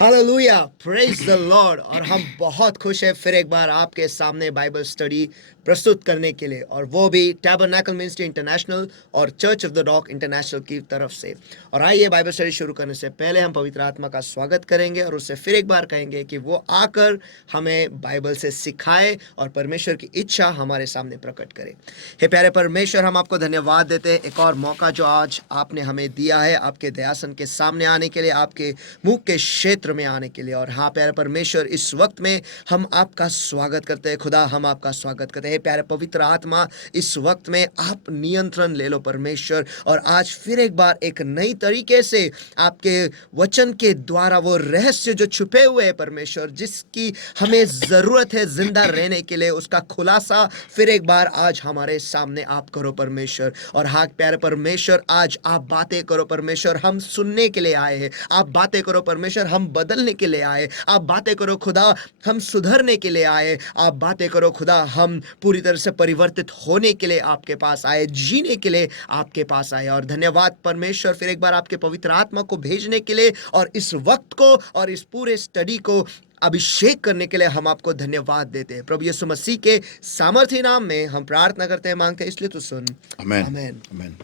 Hallelujah, praise the Lord. और हम बहुत खुश हैं फिर एक बार आपके सामने बाइबल स्टडी प्रस्तुत करने के लिए, और वो भी टैबरनैकल मिनिस्ट्री इंटरनेशनल और church of the Rock international की तरफ से। और आइए, बाइबल स्टडी शुरू करने से पहले हम पवित्र आत्मा का स्वागत करेंगे और उससे फिर एक बार कहेंगे कि वो आकर हमें बाइबल से सिखाए और परमेश्वर की इच्छा हमारे सामने प्रकट करे। हे प्यारे परमेश्वर, हम आपको धन्यवाद देते हैं, एक और मौका जो आज आपने हमें दिया है आपके दयासन के सामने आने के लिए, आपके मुंह के क्षेत्र में आने के लिए। और हाँ प्यारे परमेश्वर, इस वक्त में हम आपका स्वागत करते हैं। खुदा, हम आपका स्वागत करते हैं। प्यारे पवित्र आत्मा, इस वक्त में आप नियंत्रण ले लो परमेश्वर, और आज फिर एक बार एक नई तरीके से आपके वचन के द्वारा वो रहस्य जो छुपे हुए हैं परमेश्वर, जिसकी हमें जरूरत है जिंदा रहने के लिए, उसका खुलासा फिर एक बार आज हमारे सामने आप करो परमेश्वर। और हाँ प्यारे परमेश्वर, आज आप बातें करो परमेश्वर, हम सुनने के लिए आए हैं। आप बातें करो परमेश्वर, हम बदलने के लिए आए। आप बातें करो खुदा, हम सुधरने के लिए आए। आप बातें करो खुदा, हम पूरी तरह से परिवर्तित होने के लिए आपके पास आए, जीने के लिए आपके पास आए। और धन्यवाद परमेश्वर फिर एक बार आपके पवित्र आत्मा को भेजने के लिए, और इस वक्त को और इस पूरे स्टडी को अभिषेक करने के लिए हम आपको धन्यवाद देते हैं। प्रभु यीशु मसीह के सामर्थ्य नाम में हम प्रार्थना करते हैं, मांगते हैं, इसलिए तो सुन। आमेन आमेन। आमेन।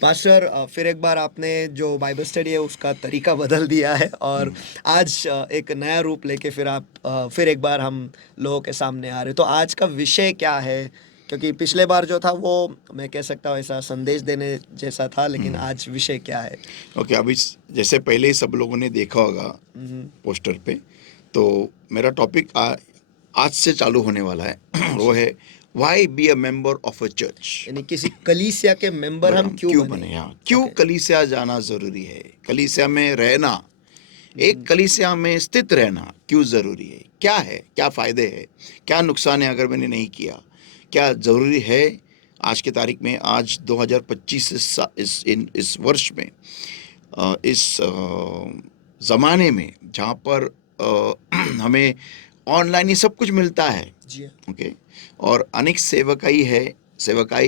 पास्टर, फिर एक बार आपने जो बाइबल स्टडी है उसका तरीका बदल दिया है, और आज एक नया रूप लेके फिर आप फिर एक बार हम लोगों के सामने आ रहे। तो आज का विषय क्या है? क्योंकि पिछले बार जो था वो मैं कह सकता हूँ ऐसा संदेश देने जैसा था, लेकिन आज विषय क्या है? ओके, अभी जैसे पहले ही सब लोगों ने देखा होगा पोस्टर पे, तो मेरा टॉपिक आज से चालू होने वाला है। वो है why be a member of a church, यानी किसी कलीसिया के मेंबर हम क्यों बने? क्यों ओके। कलीसिया जाना जरूरी है, कलीसिया में रहना, एक कलीसिया में स्थित रहना क्यों जरूरी है, क्या है, क्या फायदे है, क्या नुकसान है अगर मैंने नहीं किया, क्या जरूरी है आज की तारीख में, आज 2025 इस वर्ष में, इस ज़माने में जहाँ पर हमें ऑनलाइन ही सब कुछ मिलता है। जी हाँ। ओके, और अनेक सेवकाई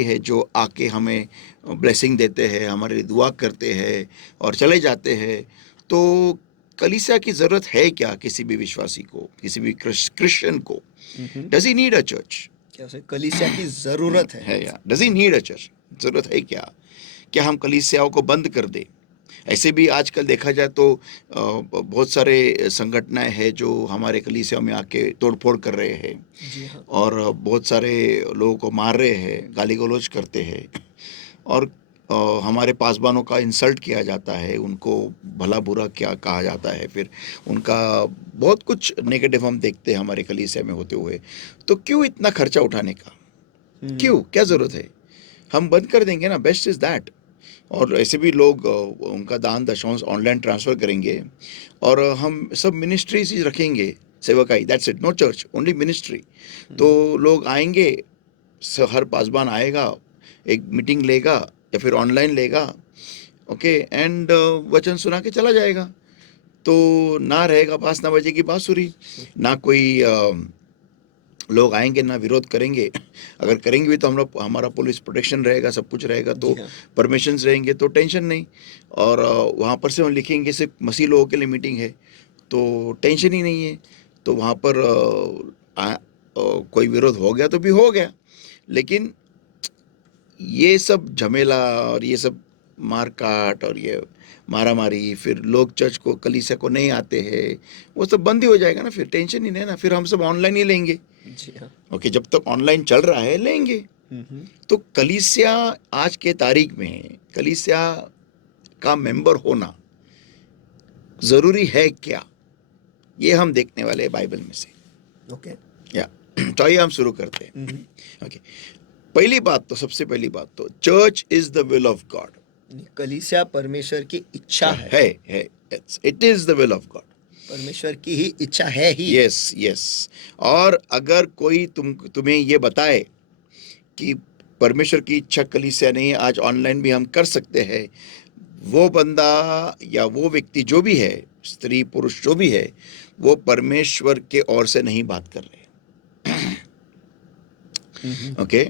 है जो आके हमें ब्लेसिंग देते हैं, हमारे लिए दुआ करते हैं और चले जाते हैं। तो कलीसिया की ज़रूरत है क्या किसी भी विश्वासी को, किसी भी क्रिश्चियन को? Does he need a church? क्या उसे कलीसिया की जरूरत है? या does he need a church? ज़रूरत है क्या? क्या हम कलीसियाओं को बंद कर दें? ऐसे भी आजकल देखा जाए तो बहुत सारे संगठनाएं हैं जो हमारे कलीसिया में आके तोड़फोड़ कर रहे हैं, जी हाँ। और बहुत सारे लोगों को मार रहे हैं, गाली गलौज करते हैं, और हमारे पासबानों का इंसल्ट किया जाता है, उनको भला बुरा क्या कहा जाता है, फिर उनका बहुत कुछ नेगेटिव हम देखते हैं हमारे कलीसिया में होते हुए। तो क्यों इतना खर्चा उठाने का? क्यों, क्या ज़रूरत है? हम बंद कर देंगे ना, बेस्ट इज़ दैट। और ऐसे भी लोग उनका दान दशांश ऑनलाइन ट्रांसफ़र करेंगे, और हम सब मिनिस्ट्रीज ही रखेंगे, सेवकाई, that's it, no church, only ministry. तो लोग आएंगे, हर पासबान आएगा, एक मीटिंग लेगा या फिर ऑनलाइन लेगा, ओके, एंड वचन सुना के चला जाएगा। तो ना रहेगा बांस, ना बजेगी बांसुरी, ना कोई लोग आएंगे, ना विरोध करेंगे। अगर करेंगे भी तो हम लोग, हमारा पुलिस प्रोटेक्शन रहेगा, सब कुछ रहेगा, तो परमिशंस रहेंगे, तो टेंशन नहीं। और वहाँ पर से हम लिखेंगे सिर्फ मसीह लोगों के लिए मीटिंग है, तो टेंशन ही नहीं है। तो वहाँ पर कोई विरोध हो गया तो भी हो गया, लेकिन ये सब झमेला और ये सब मार काट और ये मारा मारी, फिर लोग चर्च को, कलीसिया को नहीं आते हैं, वो सब बंद ही हो जाएगा ना, फिर टेंशन ही नहीं ना, फिर हम सब ऑनलाइन ही लेंगे। जी हाँ। ओके, जब तक ऑनलाइन चल रहा है लेंगे। तो कलीसिया आज के तारीख में, कलीसिया का मेंबर होना जरूरी है क्या, ये हम देखने वाले हैं बाइबल में से। ओके। या तो आइए हम शुरू करते हैं। ओके, पहली बात तो, सबसे पहली बात तो, church is the will of God. कलीसिया परमेश्वर की इच्छा है। It is the will of God, परमेश्वर की ही इच्छा है ही। Yes yes. और अगर कोई तुम्हें ये बताए कि परमेश्वर की इच्छा कलीसिया नहीं है, आज ऑनलाइन भी हम कर सकते हैं, वो बंदा या वो व्यक्ति जो भी है, स्त्री पुरुष जो भी है, वो परमेश्वर के ओर से नहीं बात कर रहे। ओके,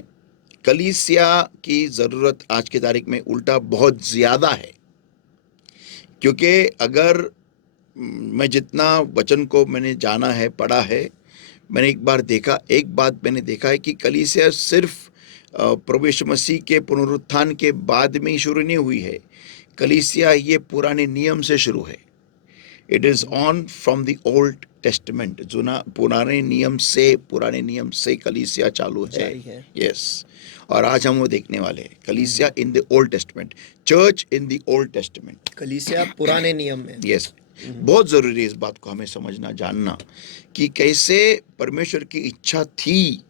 कलीसिया की जरूरत आज की तारीख में उल्टा बहुत ज्यादा है, क्योंकि अगर मैं जितना वचन को मैंने जाना है, पढ़ा है, मैंने एक बात मैंने देखा है कि कलीसिया सिर्फ प्रभु यीशु मसीह के पुनरुत्थान के बाद में ही शुरू नहीं हुई है। कलीसिया ये पुराने नियम से शुरू है। It is on from the old testament. पुराने नियम से कलीसिया चालू है। जारी है। यस। और आज हम वो देखने वाले हैं, कलीसिया in the old testament, church in the old testament. कलीसिया पुराने नियम में। यस। बहुत जरूरी है इस बात को हमें समझना, जानना कि कैसे परमेश्वर की इच्छा थी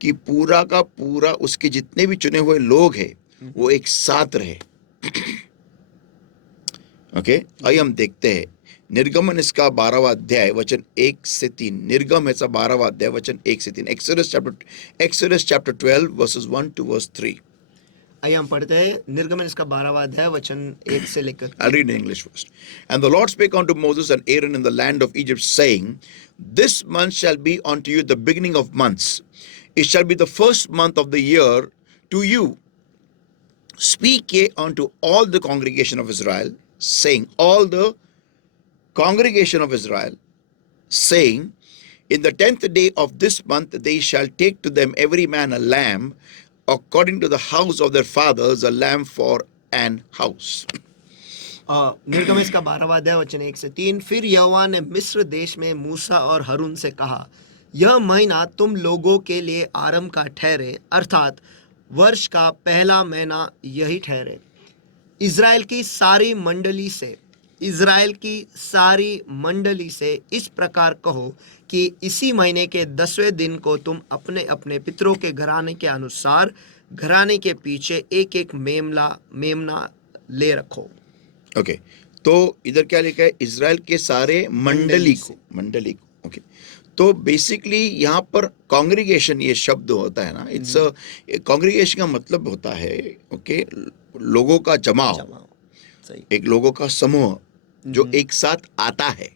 कि पूरा का पूरा उसके जितने भी चुने हुए लोग हैं वो एक साथ रहे। ओके, आइए हम देखते हैं निर्गमन इसका 12वां अध्याय वचन 1 से 3। निर्गम ऐसा 12वां अध्याय वचन 1 से 3। Exodus chapter 12 versus 1 to verse 3। आइए हम पढ़ते हैं निर्गमन इसका 12वां अध्याय वचन 1 से लेकर। I'll read in English first. And the Lord spake unto Moses and Aaron in the land of Egypt, saying, This month shall be unto you the beginning of months. It shall be the first month of the year to you. Speak ye unto all the congregation of Israel, saying, all the congregation of Israel, saying, In the 10th day of this month they shall take to them every man a lamb, according to the house of their fathers, a lamb for an house. निर्गम इसका 12वां अध्याय वचन 1 से 3। फिर यहोवा ने मिस्र देश में मूसा और हारून से कहा, यह महीना तुम लोगों के लिए आरंभ का ठहरे, अर्थात वर्ष का पहला महीना यही ठहरे। इज़राइल की सारी मंडली से इस प्रकार कहो कि इसी महीने के 10वें दिन को तुम अपने अपने पितरों के घराने के अनुसार घराने के पीछे एक एक मेमना ले रखो। ओके, तो इधर क्या लिखा है? इज़राइल के सारे मंडली को। ओके, तो बेसिकली यहाँ पर कांग्रीगेशन ये शब्द होता है ना, इट्स कांग्रीगेशन का मतलब होता है ओके लोगों का जमाव, सही। एक लोगों का समूह जो एक साथ आता है,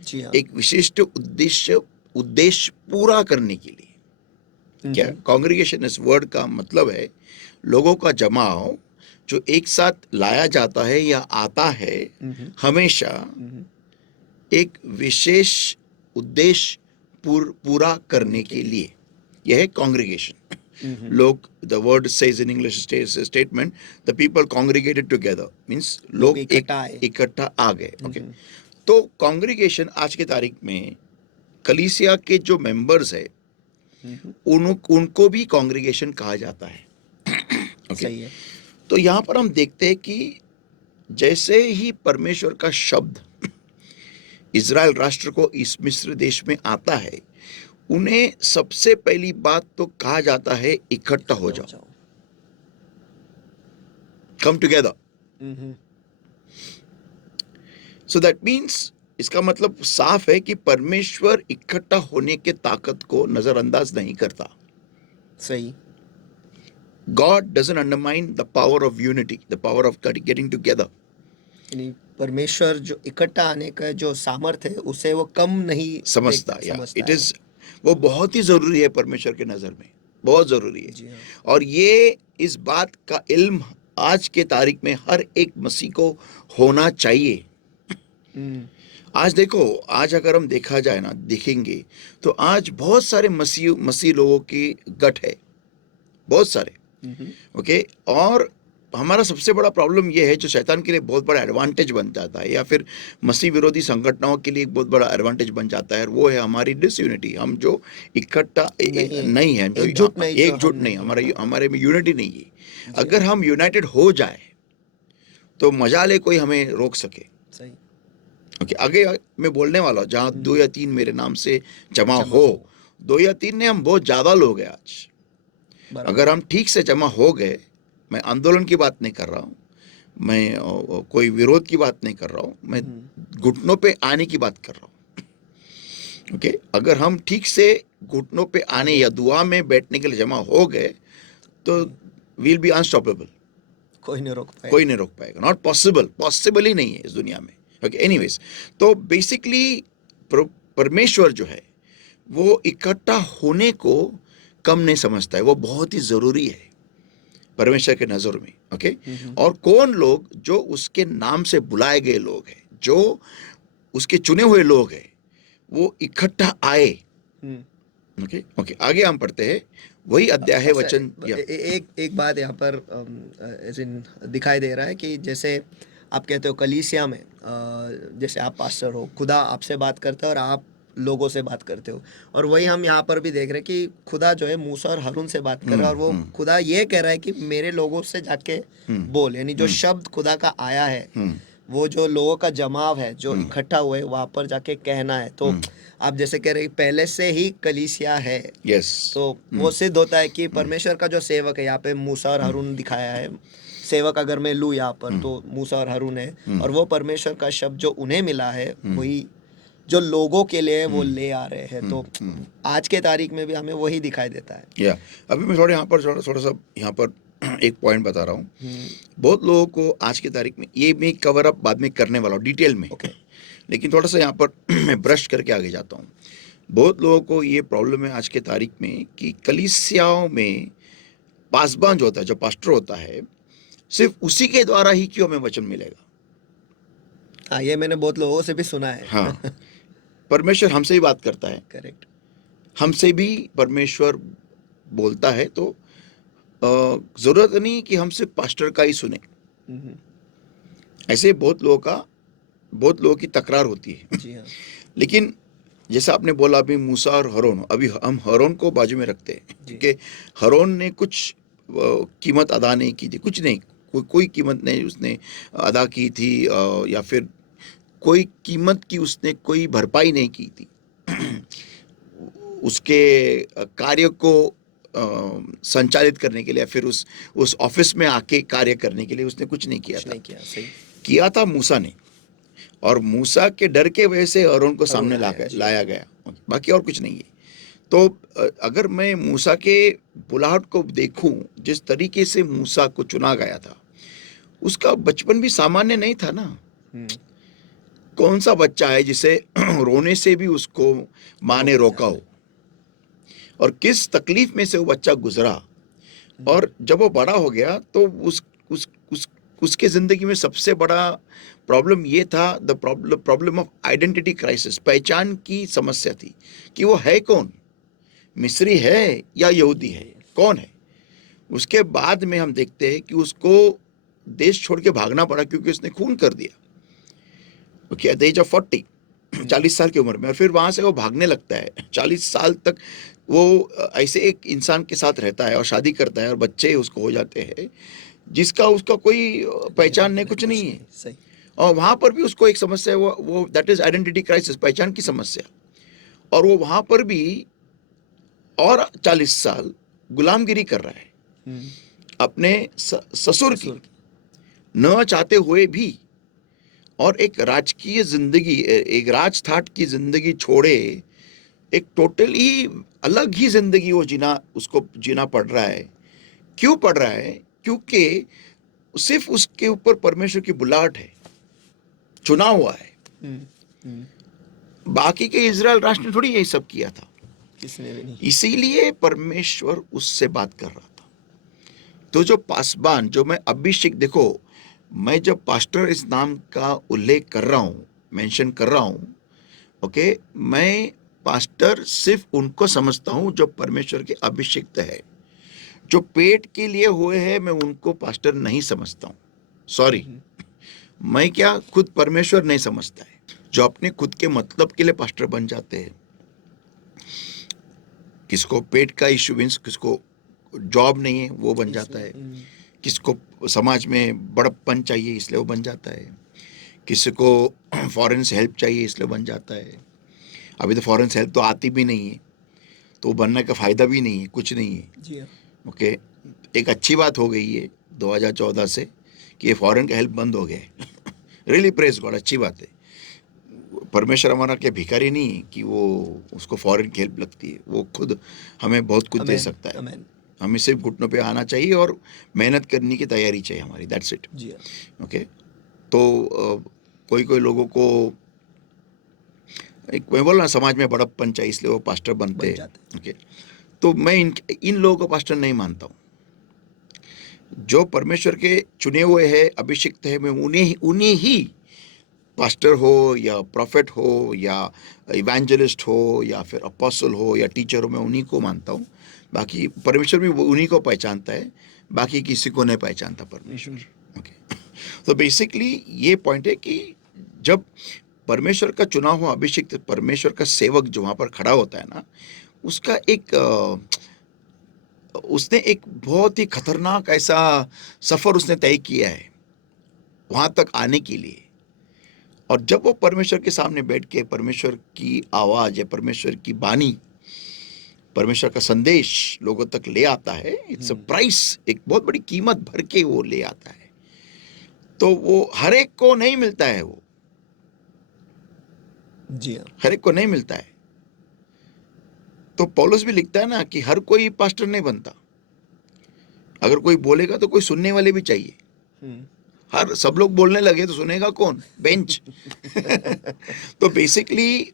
जी हाँ। एक विशिष्ट उद्देश्य पूरा करने के लिए। क्या कांग्रीगेशन इस वर्ड का मतलब है? लोगों का जमाव जो एक साथ लाया जाता है या आता है हमेशा एक विशेष उद्देश्य पूरा करने के लिए। यह है कांग्रीगेशन। लोग, the word says in English statement, the people congregated together, means लोग इकट्ठा आ गए। ओके, तो कांग्रीगेशन आज की तारीख में कलीसिया के जो मेंबर्स है उनको भी कांग्रीगेशन कहा जाता है। ओके, सही है। तो यहाँ पर हम देखते हैं कि जैसे ही परमेश्वर का शब्द इज़राइल राष्ट्र को इस मिस्र देश में आता है, उन्हें सबसे पहली बात तो कहा जाता है इकट्ठा हो जाओ, come together. So that means, इसका मतलब साफ है कि परमेश्वर इकट्ठा होने के ताकत को नजरअंदाज नहीं करता। सही। God doesn't undermine the power of unity, the power of getting together. यानी परमेश्वर जो इकट्ठा आने का जो सामर्थ्य है उसे वो कम नहीं समझता। इट इज, वो बहुत ही जरूरी है परमेश्वर के नजर में, बहुत जरूरी है। और ये इस बात का इल्म आज के तारीख में हर एक मसीह को होना चाहिए। आज देखो, आज अगर हम देखा जाए ना, देखेंगे तो आज बहुत सारे मसीह लोगों की गठ है, बहुत सारे। ओके, और हमारा सबसे बड़ा प्रॉब्लम यह है जो शैतान के लिए बहुत बड़ा एडवांटेज बन जाता है, या फिर मसीह विरोधी संगठनों के लिए एक बहुत बड़ा एडवांटेज बन जाता है, वो है हमारी डिसयूनिटी। हम जो इकट्ठा नहीं है, एकजुट नहीं, हमारे में यूनिटी नहीं है। अगर हम यूनाइटेड हो जाए तो मजा ले कोई हमें रोक सके। सही। ओके, आगे मैं बोलने वाला हूँ, जहाँ 2 या 3 मेरे नाम से जमा हो। 2 या 3 ने हम बहुत ज्यादा लोग हैं आज। अगर हम ठीक से जमा हो गए, मैं आंदोलन की बात नहीं कर रहा हूँ, मैं कोई विरोध की बात नहीं कर रहा हूँ, मैं घुटनों पे आने की बात कर रहा हूँ। ओके, अगर हम ठीक से घुटनों पे आने या दुआ में बैठने के लिए जमा हो गए तो विल बी अनस्टॉपेबल। कोई नहीं रोक पाएगा। नॉट पॉसिबल ही नहीं है इस दुनिया में। ओके, एनीवेज, तो बेसिकली परमेश्वर जो है वो इकट्ठा होने को कम नहीं समझता है, वो बहुत ही जरूरी है परमेश्वर के नजर में। ओके, और कौन लोग? जो उसके नाम से बुलाए गए लोग हैं, जो उसके चुने हुए लोग हैं वो इकट्ठा आए। हम्म। ओके ओके, आगे हम पढ़ते हैं, वही अध्याय है अच्छा, वचन या एक बात यहाँ पर as in दिखाई दे रहा है कि जैसे आप कहते हो कलीसिया में, जैसे आप पास्टर हो, खुदा आपसे बात करते हो और आप लोगों से बात करते हो, और वही हम यहाँ पर भी देख रहे हैं कि खुदा जो है मूसा और हारून से बात कर रहा है, और वो खुदा ये कह रहा है कि मेरे लोगों से जाके बोल, यानी जो शब्द खुदा का आया है, वो जो लोगों का जमाव है जो इकट्ठा हुए वहां पर जाके कहना है। तो आप जैसे कह रहे हैं पहले से ही कलीसिया है, यस, तो वो सिद्ध होता है कि परमेश्वर का जो सेवक है, यहाँ पे मूसा और हारून दिखाया है, सेवक अगर मैं लूँ यहाँ पर तो मूसा और हारून है, और वो परमेश्वर का शब्द जो उन्हें मिला है वही जो लोगों के लिए वो ले आ रहे हैं। तो आज के तारीख में भी हमें वही दिखाई देता है। या अभी मैं थोड़ा यहाँ पर थोड़ा सा यहाँ पर एक पॉइंट बता रहा हूँ। बहुत लोगों को आज की तारीख में, ये मैं कवर अप बाद में करने वाला हूँ डिटेल में, ओके। लेकिन थोड़ा सा यहाँ पर मैं ब्रश करके आगे जाता हूँ। बहुत लोगों को ये प्रॉब्लम है आज के तारीख में कि कलीसियाओं में पासबान जो होता है, जो पास्टर होता है, सिर्फ उसी के द्वारा ही क्यों हमें वचन मिलेगा। हाँ, ये मैंने बहुत लोगों से भी सुना है। हाँ, परमेश्वर हमसे ही बात करता है, करेक्ट। हमसे भी परमेश्वर बोलता है, तो जरूरत नहीं कि हम सिर्फ पास्टर का ही सुने। ऐसे बहुत लोगों की तकरार होती है। जी हाँ। लेकिन जैसा आपने बोला अभी मूसा और हरोन, अभी हम हरोन को बाजू में रखते हैं क्योंकि हरोन ने कुछ कीमत अदा नहीं की थी, कुछ नहीं, कोई कीमत नहीं उसने अदा की थी, या फिर कोई कीमत की उसने कोई भरपाई नहीं की थी। उसके कार्य को संचालित करने के लिए, फिर उस ऑफिस में आके कार्य करने के लिए उसने कुछ नहीं किया था। किया था मूसा ने, और मूसा के डर के वजह से हरोन को सामने लाया गया, बाकी और कुछ नहीं है। तो अगर मैं मूसा के बुलाहट को देखूं, जिस तरीके से मूसा को चुना गया था, उसका बचपन भी सामान्य नहीं था ना। कौन सा बच्चा है जिसे रोने से भी उसको माँ ने रोका हो, और किस तकलीफ में से वो बच्चा गुजरा, और जब वो बड़ा हो गया तो उसके जिंदगी में सबसे बड़ा प्रॉब्लम ये था, the problem of identity crisis, पहचान की समस्या थी कि वो है कौन, मिस्री है या यहूदी है, कौन है। उसके बाद में हम देखते हैं कि उसको देश छोड़ के भागना पड़ा क्योंकि उसने खून कर दिया, okay, at the age of 40, 40 साल की उम्र में, और फिर वहां से वो भागने लगता है। 40 साल तक वो ऐसे एक इंसान के साथ रहता है और शादी करता है और बच्चे उसको हो जाते हैं जिसका उसका कोई पहचान नहीं, कुछ नहीं है। सही। और वहां पर भी उसको एक समस्या है, वो दैट इज आइडेंटिटी क्राइसिस, पहचान की समस्या। और वो वहां पर भी और 40 साल गुलामगिरी कर रहा है अपने ससुर की, न चाहते हुए भी, और एक राजकीय जिंदगी, एक राजठाट की जिंदगी छोड़े एक टोटली अलग ही जिंदगी उसको जीना पड़ रहा है। क्यों पड़ रहा है? क्योंकि सिर्फ उसके ऊपर परमेश्वर की बुलाहट है, चुना हुआ है। बाकी के इजराइल राष्ट्र ने थोड़ी यही सब किया था, किसने भी नहीं। इसीलिए परमेश्वर उससे बात कर रहा था। तो जो पासबान, जो मैं अभिषेक, देखो मैं जब पास्टर इस नाम का उल्लेख कर रहा हूं, मेंशन कर रहा हूं, ओके, मैं पास्टर सिर्फ उनको समझता हूं जो परमेश्वर के अभिषिक्त है। जो पेट के लिए हुए हैं मैं उनको पास्टर नहीं समझता हूं, सॉरी। मैं क्या खुद परमेश्वर नहीं समझता है। जो अपने खुद के मतलब के लिए पास्टर बन जाते हैं, किसको पेट का इश्यू मीन्स किसको जॉब नहीं है वो बन जाता है, किसको समाज में बड़प्पन चाहिए इसलिए वो बन जाता है, किसी को फॉरेन से हेल्प चाहिए इसलिए बन जाता है। अभी तो फॉरेन से हेल्प तो आती भी नहीं है, तो बनने का फ़ायदा भी नहीं है, कुछ नहीं है। ओके, एक अच्छी बात हो गई है 2014 से कि ये फॉरेन का हेल्प बंद हो गया है। रियली प्रेज गॉड, अच्छी बात है। परमेश्वर हमारा क्या भिखारी नहीं है कि वो उसको फॉरेन की हेल्प लगती है। वो खुद हमें बहुत कुछ दे सकता है। हमें सिर्फ घुटनों पे आना चाहिए और मेहनत करने की तैयारी चाहिए हमारी, दैट्स इट। ओके, तो कोई लोगों को एक मैं बोल रहा समाज में बड़प्पन चाहिए इसलिए वो पास्टर बनते हैं। ओके, तो मैं इन लोगों को पास्टर नहीं मानता हूँ। जो परमेश्वर के चुने हुए हैं, अभिषिक्त है, मैं उन्हें ही पास्टर हो या प्रॉफिट हो या इवेंजलिस्ट हो या फिर अपोस्टल हो या टीचर हो, मैं उन्हीं को मानता हूँ। बाकी परमेश्वर भी उन्हीं को पहचानता है, बाकी किसी को नहीं पहचानता परमेश्वर। ओके, तो बेसिकली ये पॉइंट है कि जब परमेश्वर का चुना हुआ अभिषिक्त परमेश्वर का सेवक जो वहाँ पर खड़ा होता है ना, उसका उसने एक बहुत ही खतरनाक ऐसा सफ़र उसने तय किया है वहाँ तक आने के लिए। और जब वो परमेश्वर के सामने बैठ के परमेश्वर की आवाज़ या परमेश्वर की बानी, परमेश्वर का संदेश लोगों तक ले आता है, इट्स अ प्राइस, एक बहुत बड़ी कीमत भर के वो ले आता है। तो वो हर एक को नहीं मिलता है, वो जी हाँ, हर एक को नहीं मिलता है। तो पौलुस भी लिखता है ना कि हर कोई पास्टर नहीं बनता। अगर कोई बोलेगा तो कोई सुनने वाले भी चाहिए। हर सब लोग बोलने लगे तो सुनेगा कौन? बेंच। तो बेसिकली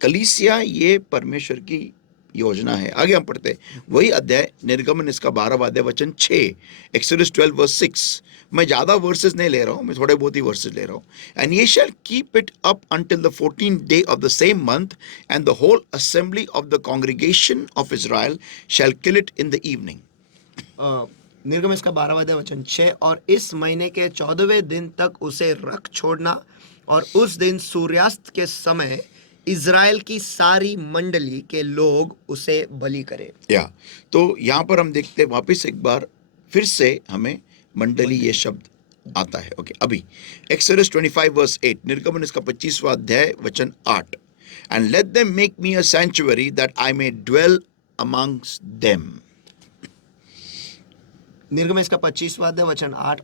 कलीसिया ये परमेश्वर की योजना है। आगे हम पढ़ते हैं वही अध्याय निर्गमन इसका 12वां अध्याय वचन 6, एक्सोडस 12 वर्स 6। मैं ज्यादा वर्सेस नहीं ले रहा हूं, मैं थोड़े बहुत ही वर्सेस ले रहा हूं। And ye shall keep it up until the 14th day of the same month, and the whole assembly of the congregation of Israel shall kill it in the evening. निर्गमन का 12वां अध्याय वचन 6, और इस महीने के 14वें दिन तक उसे रख छोड़ना, और उस दिन सूर्यास्त के समय इज़राइल की सारी मंडली के लोग उसे बलि करें। या तो यहाँ पर हम देखते हैं वापस एक बार फिर से हमें मंडली ये शब्द आता है। ओके, अभी एक्सोडस 25 वर्स 8, निर्गमन इसका 25वां अध्याय वचन 8। And let them make me a sanctuary that I may dwell amongst them. निर्गमन इसका 25वां अध्याय वचन 8,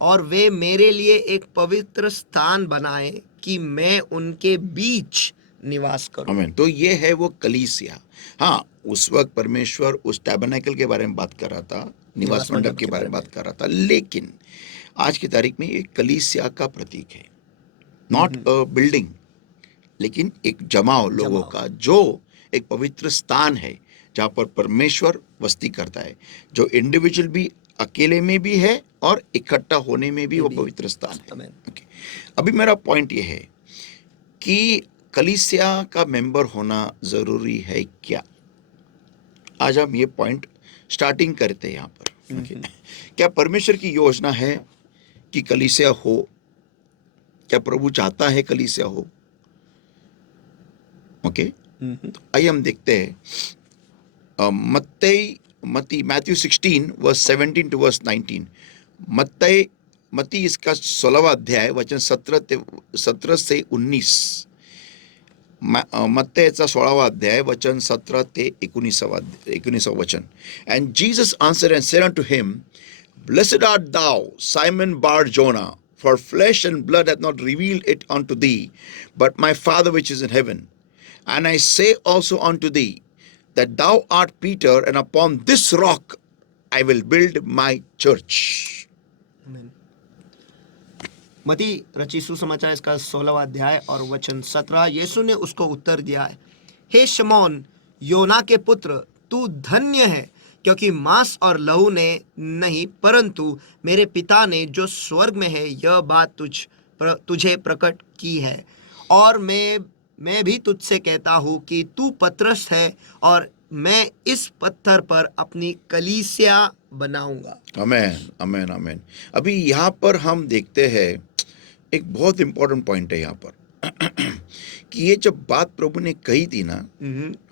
और वे मेरे लिए एक पवित्र स्थान बनाए कि मैं उनके बीच निवास करूं। आमीन। तो ये है वो कलीसिया। हाँ, उस वक्त परमेश्वर उस टैबरनेकल के बारे में बात कर रहा था, निवास मंडप के बारे में बात कर रहा था, लेकिन आज की तारीख में ये कलीसिया का प्रतीक है। नॉट अ बिल्डिंग, लेकिन एक जमाव लोगों का, जो एक पवित्र स्थान है जहाँ पर परमेश्वर बस्ती करता है, जो इंडिविजुअल भी अकेले में भी है और इकट्ठा होने में भी वो पवित्र स्थान है। ओके, अभी मेरा पॉइंट ये है कि कलीसिया का मेंबर होना जरूरी है क्या? आज हम ये पॉइंट स्टार्टिंग करते हैं यहाँ पर। ओके, क्या परमेश्वर की योजना है कि कलीसिया हो? क्या प्रभु चाहता है कलीसिया हो? ओके, तो आइए हम देखते हैं मैथ्यू 16 वर्स 17 टू वर्स 19। मत्ती इसका 16वां अध्याय वचन 17 से 19। मत्तयचा 16वां अध्याय वचन 17 ते 19 वचन। And Jesus answered and said unto him, Blessed art thou, Simon Bar-Jonah, for flesh and blood hath not revealed it unto thee, but my Father which is in heaven. And I say also unto thee, that thou art Peter, and upon this rock I will build my church. मती रची सुसमाचार इसका 16वां अध्याय और वचन 17। यीशु ने उसको उत्तर दिया है, हे शमौन योना के पुत्र, तू धन्य है, क्योंकि मांस और लहू ने नहीं, परंतु मेरे पिता ने जो स्वर्ग में है यह बात तुझे प्रकट की है। और मैं भी तुझसे कहता हूँ कि तू पतरस है, और मैं इस पत्थर पर अपनी कलीसिया बनाऊंगा। आमेन, आमेन, आमेन। अभी यहाँ पर हम देखते हैं एक बहुत इंपॉर्टेंट पॉइंट है यहाँ पर कि ये जब बात प्रभु ने कही थी ना,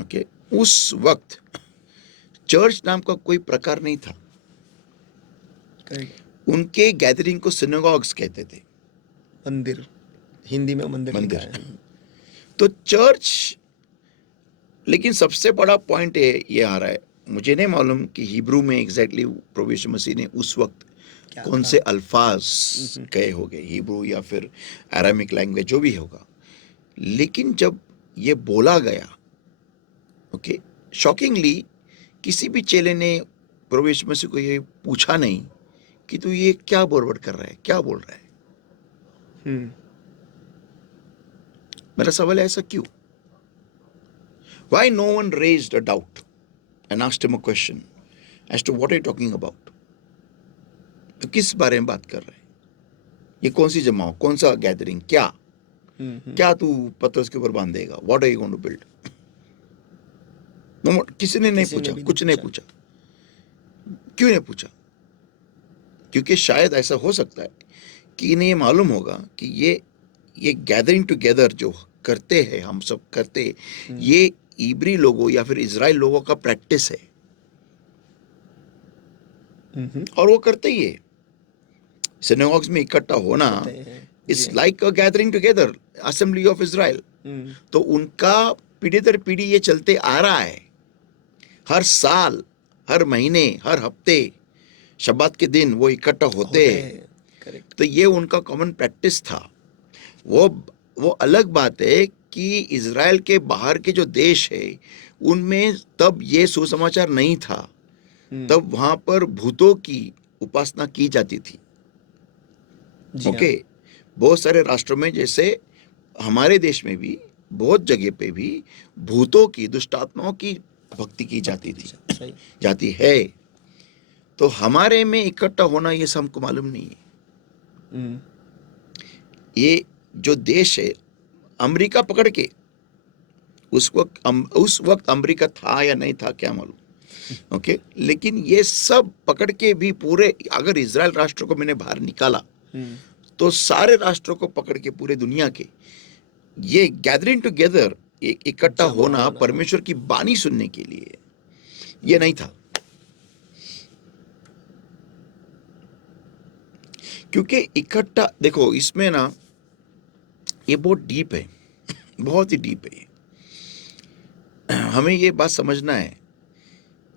ओके, उस वक्त चर्च नाम का कोई प्रकार नहीं था। उनके गैदरिंग को सिनेगॉग्स कहते थे। मंदिर, हिंदी में मंदिर। तो चर्च, लेकिन सबसे बड़ा पॉइंट ये आ रहा है, मुझे नहीं मालूम कि हिब्रू में एग्जैक्टली प्रभु यीशु मसीह ने उस वक्त कौन से अल्फाज कहे होंगे, हिब्रू या फिर अरामिक लैंग्वेज जो भी होगा, लेकिन जब ये बोला गया, ओके, शॉकिंगली किसी भी चेले ने प्रभु यीशु मसीह को ये पूछा नहीं कि तू ये क्या बोलबड़ कर रहा है, क्या बोल रहा है। मेरा सवाल है, ऐसा क्यों? Why no one raised a doubt and asked him a question as to what are you talking about? तो किस बारे में बात कर रहे हैं? ये कौन सी जमाओ, कौन सा गैदरिंग, क्या क्या तू पत्थर के ऊपर बांधेगा, what are you going to build? किसी ने नहीं किसी ने पूछा, भी नहीं कुछ नहीं पूछा। क्यों नहीं पूछा? क्योंकि शायद ऐसा हो सकता है कि इन्हें ये मालूम होगा कि ये गैदरिंग टुगेदर जो करते हैं, हम सब करते, ये इब्री लोगों या फिर इजराइल लोगों का प्रैक्टिस है, और वो करते ही है। सिनेगॉग्स में इकट्ठा होना it's like a gathering together, assembly of Israel. तो उनका पीढ़ी दर पीढ़ी ये चलते आ रहा है। हर साल, हर महीने, हर हफ्ते शब्बात के दिन वो इकट्ठा होते हैं। तो ये उनका कॉमन प्रैक्टिस था। वो अलग बात है कि इजराइल के बाहर के जो देश है उनमें तब ये सुसमाचार नहीं था। तब वहां पर भूतों की उपासना की जाती थी। ओके, बहुत सारे राष्ट्रों में, जैसे हमारे देश में भी बहुत जगह पे भी भूतों की, दुष्ट आत्माओं की भक्ति की जाती थी, जाती है। तो हमारे में इकट्ठा होना ये सब हमको मालूम नहीं है। ये जो देश है, अमेरिका पकड़ के, उस वक्त अमेरिका था या नहीं था क्या मालूम, ओके, लेकिन ये सब पकड़ के भी पूरे, अगर इजराइल राष्ट्र को मैंने बाहर निकाला तो सारे राष्ट्रों को पकड़ के पूरे दुनिया के ये गैदरिंग टुगेदर, एक इकट्ठा होना परमेश्वर की बानी सुनने के लिए, ये नहीं था। क्योंकि इकट्ठा, देखो इसमें ना ये बहुत डीप है, बहुत ही डीप है। हमें ये बात समझना है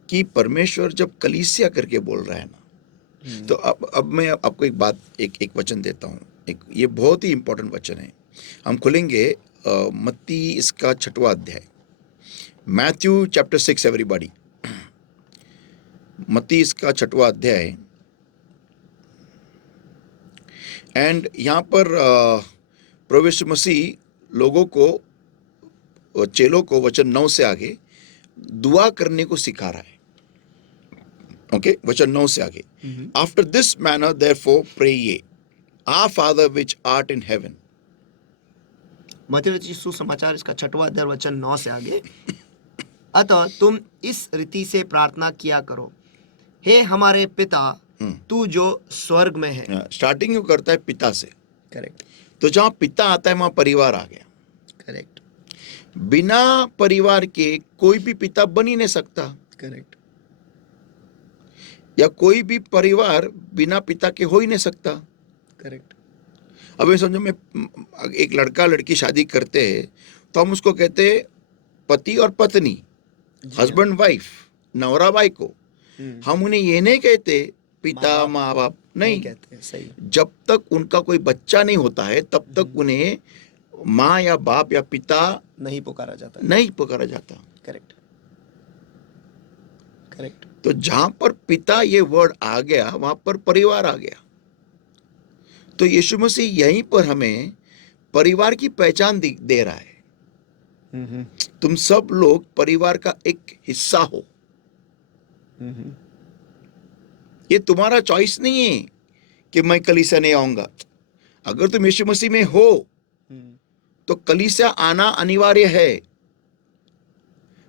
कि परमेश्वर जब कलीसिया करके बोल रहा है ना, तो अब मैं आपको एक बात, एक वचन देता हूँ। एक ये बहुत ही इंपॉर्टेंट वचन है। हम खुलेंगे मत्ती इसका 6वां अध्याय, मैथ्यू चैप्टर 6, एवरीबॉडी। मत्ती इसका 6वां अध्याय, एंड यहाँ पर प्रभु यीशु मसीह लोगों को, चेलों को वचन 9 से आगे दुआ करने को सिखा रहा है। ओके, वचन 9 से आगे, after this manner therefore pray ye, our father which art in heaven. मत्ती रचित सुसमाचार इसका 6वां अध्याय वचन 9 से आगे, अतः तुम इस रीति से प्रार्थना किया करो, हे हमारे पिता तू जो स्वर्ग में है। स्टार्टिंग क्यों करता है पिता से? करेक्ट। तो जहां पिता आता है वहां परिवार आ गया। करेक्ट। बिना परिवार के कोई भी पिता बन ही नहीं सकता। करेक्ट। या कोई भी परिवार बिना पिता के हो ही नहीं सकता। करेक्ट। अब ये समझो, मैं एक लड़का लड़की शादी करते हैं तो हम उसको कहते हैं पति और पत्नी, हस्बैंड वाइफ, नवरा बाई को। हम उन्हें ये नहीं कहते पिता माँ बाप, नहीं कहते। सही। जब तक उनका कोई बच्चा नहीं होता है तब तक उन्हें माँ या बाप या पिता नहीं पुकारा जाता। नहीं पुकारा जाता। करेक्ट। करेक्ट। तो जहां पर पिता ये वर्ड आ गया वहां पर परिवार आ गया। तो यीशु मसीह यहीं पर हमें परिवार की पहचान दे रहा है। तुम सब लोग परिवार का एक हिस्सा हो। ये तुम्हारा चॉइस नहीं है कि मैं कलीसिया नहीं आऊंगा। अगर तुम यीशु मसीह में हो तो कलीसिया आना अनिवार्य है।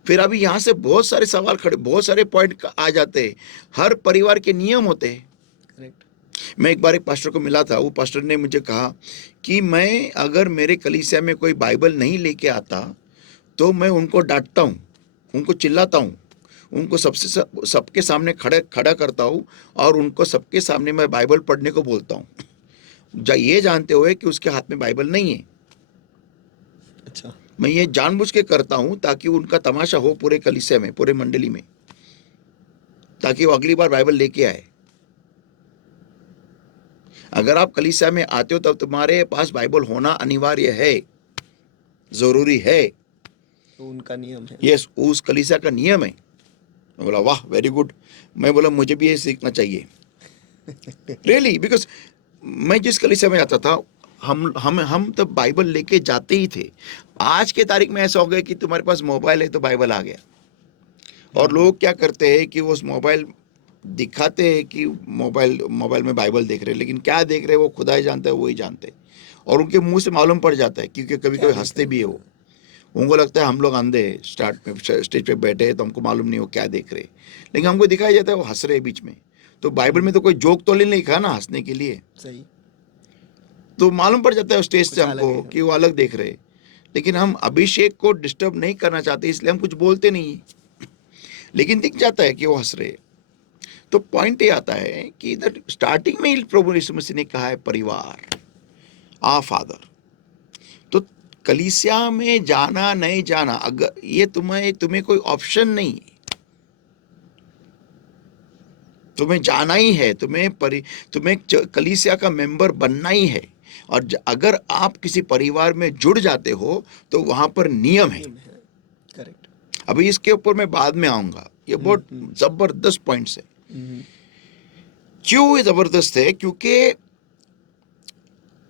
फिर अभी यहां से बहुत सारे सवाल खड़े, बहुत सारे पॉइंट आ जाते हैं। हर परिवार के नियम होते हैं। करेक्ट। मैं एक बार एक पास्टर को मिला था, वो पास्टर ने मुझे कहा कि मैं अगर मेरे कलीसिया में कोई बाइबल नहीं लेके आता तो मैं उनको डांटता हूँ, उनको चिल्लाता हूँ, उनको सबके सामने खड़ा करता हूँ और उनको सबके सामने मैं बाइबल पढ़ने को बोलता हूँ, ये जानते हुए कि उसके हाथ में बाइबल नहीं है। अच्छा। मैं ये जानबूझ के करता हूँ ताकि उनका तमाशा हो पूरे कलीसिया में, पूरे मंडली में, ताकि वो अगली बार बाइबल लेके आए। अगर आप कलीसिया में आते हो तब तुम्हारे पास बाइबल होना अनिवार्य है, जरूरी है। तो उनका नियम है। यस, उस कलीसिया का नियम है। मैं बोला वाह, वेरी गुड। मैं बोला मुझे भी ये सीखना चाहिए। रियली, बिकॉज मैं जिस कलीसिया में आता था हम तब बाइबल लेके जाते ही थे। आज के तारीख में ऐसा हो गया कि तुम्हारे पास मोबाइल है तो बाइबल आ गया। और लोग क्या करते हैं कि वो उस मोबाइल दिखाते हैं कि मोबाइल में बाइबल देख रहे हैं, लेकिन क्या देख रहे हैं वो खुदा ही जानता है, वो ही जानते हैं। और उनके मुंह से मालूम पड़ जाता है, क्योंकि कभी क्या कभी देख हंसते रहे भी है वो। उनको लगता है हम लोग अंधे हैं, स्टेज पे बैठे हैं तो हमको मालूम नहीं वो क्या देख रहे हैं, लेकिन हमको दिखाई जाता है वो हंस रहे हैं बीच में। तो बाइबल में तो कोई जोक तो नहीं लिखा ना हंसने के लिए, सही, तो मालूम पड़ जाता है स्टेज कुछ से अलग हमको है। कि वो अलग देख रहे हैं। लेकिन हम अभिषेक को डिस्टर्ब नहीं करना चाहते, इसलिए हम कुछ बोलते नहीं, लेकिन दिख जाता है कि वो हंस रहे हैं। तो पॉइंट ये आता है कि इधर स्टार्टिंग में ही प्रभु यीशु मसीह ने कहा है परिवार, आ फादर। तो कलीसिया में जाना नहीं जाना, अगर ये तुम्हें कोई ऑप्शन नहीं है, तुम्हें जाना ही है, तुम्हें कलीसिया का मेंबर बनना ही है। और अगर आप किसी परिवार में जुड़ जाते हो तो वहां पर नियम है। करेक्ट। अभी इसके ऊपर मैं बाद में आऊंगा, ये बहुत जबरदस्त पॉइंट्स है। क्यों ये जबरदस्त है? क्योंकि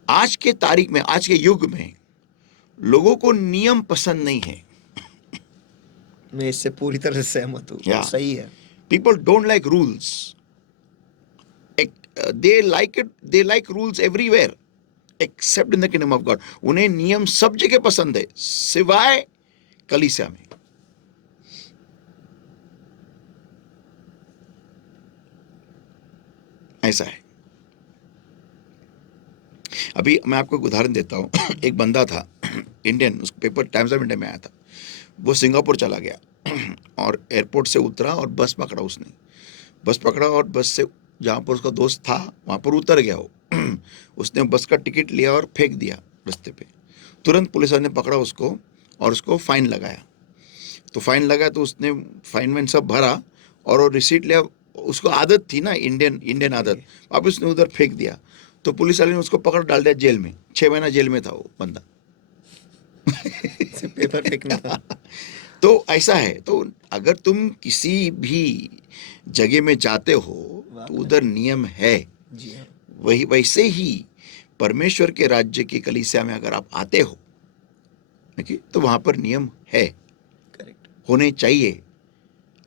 आज के तारीख में, आज के युग में लोगों को नियम पसंद नहीं है। मैं इससे पूरी तरह से सहमत हूँ। या सही है। People don't like rules, they like rules everywhere except in the kingdom of God. उन्हें नियम सब जगह पसंद है सिवाय कलीसिया में। ऐसा है। अभी मैं आपको एक उदाहरण देता हूं। एक बंदा था इंडियन, उस पेपर टाइम्स ऑफ इंडिया में आया था। वो सिंगापुर चला गया और एयरपोर्ट से उतरा और बस पकड़ा उसने। बस पकड़ा और बस से जहाँ पर उसका दोस्त था वहाँ पर उतर गया वो। उसने बस का टिकट लिया और फेंक दिया रास्ते पे। तुरंत पुलिस वाले ने पकड़ा उसको और उसको फाइन लगाया। तो फाइन लगा तो उसने फाइन वाइन सब भरा और वो रिसीट लिया। उसको आदत थी ना, इंडियन आदत, वापस उसने उधर फेंक दिया। तो पुलिस वाले ने उसको पकड़ डाल दिया जेल में। 6 महीना जेल में था वो बंदा। पेपर फेंकना था। तो ऐसा है। तो अगर तुम किसी भी जगह में जाते हो तो उधर नियम है। जी हाँ। वही वैसे ही परमेश्वर के राज्य की कलीसिया में अगर आप आते हो, तो वहां पर नियम है, करेक्ट। होने चाहिए,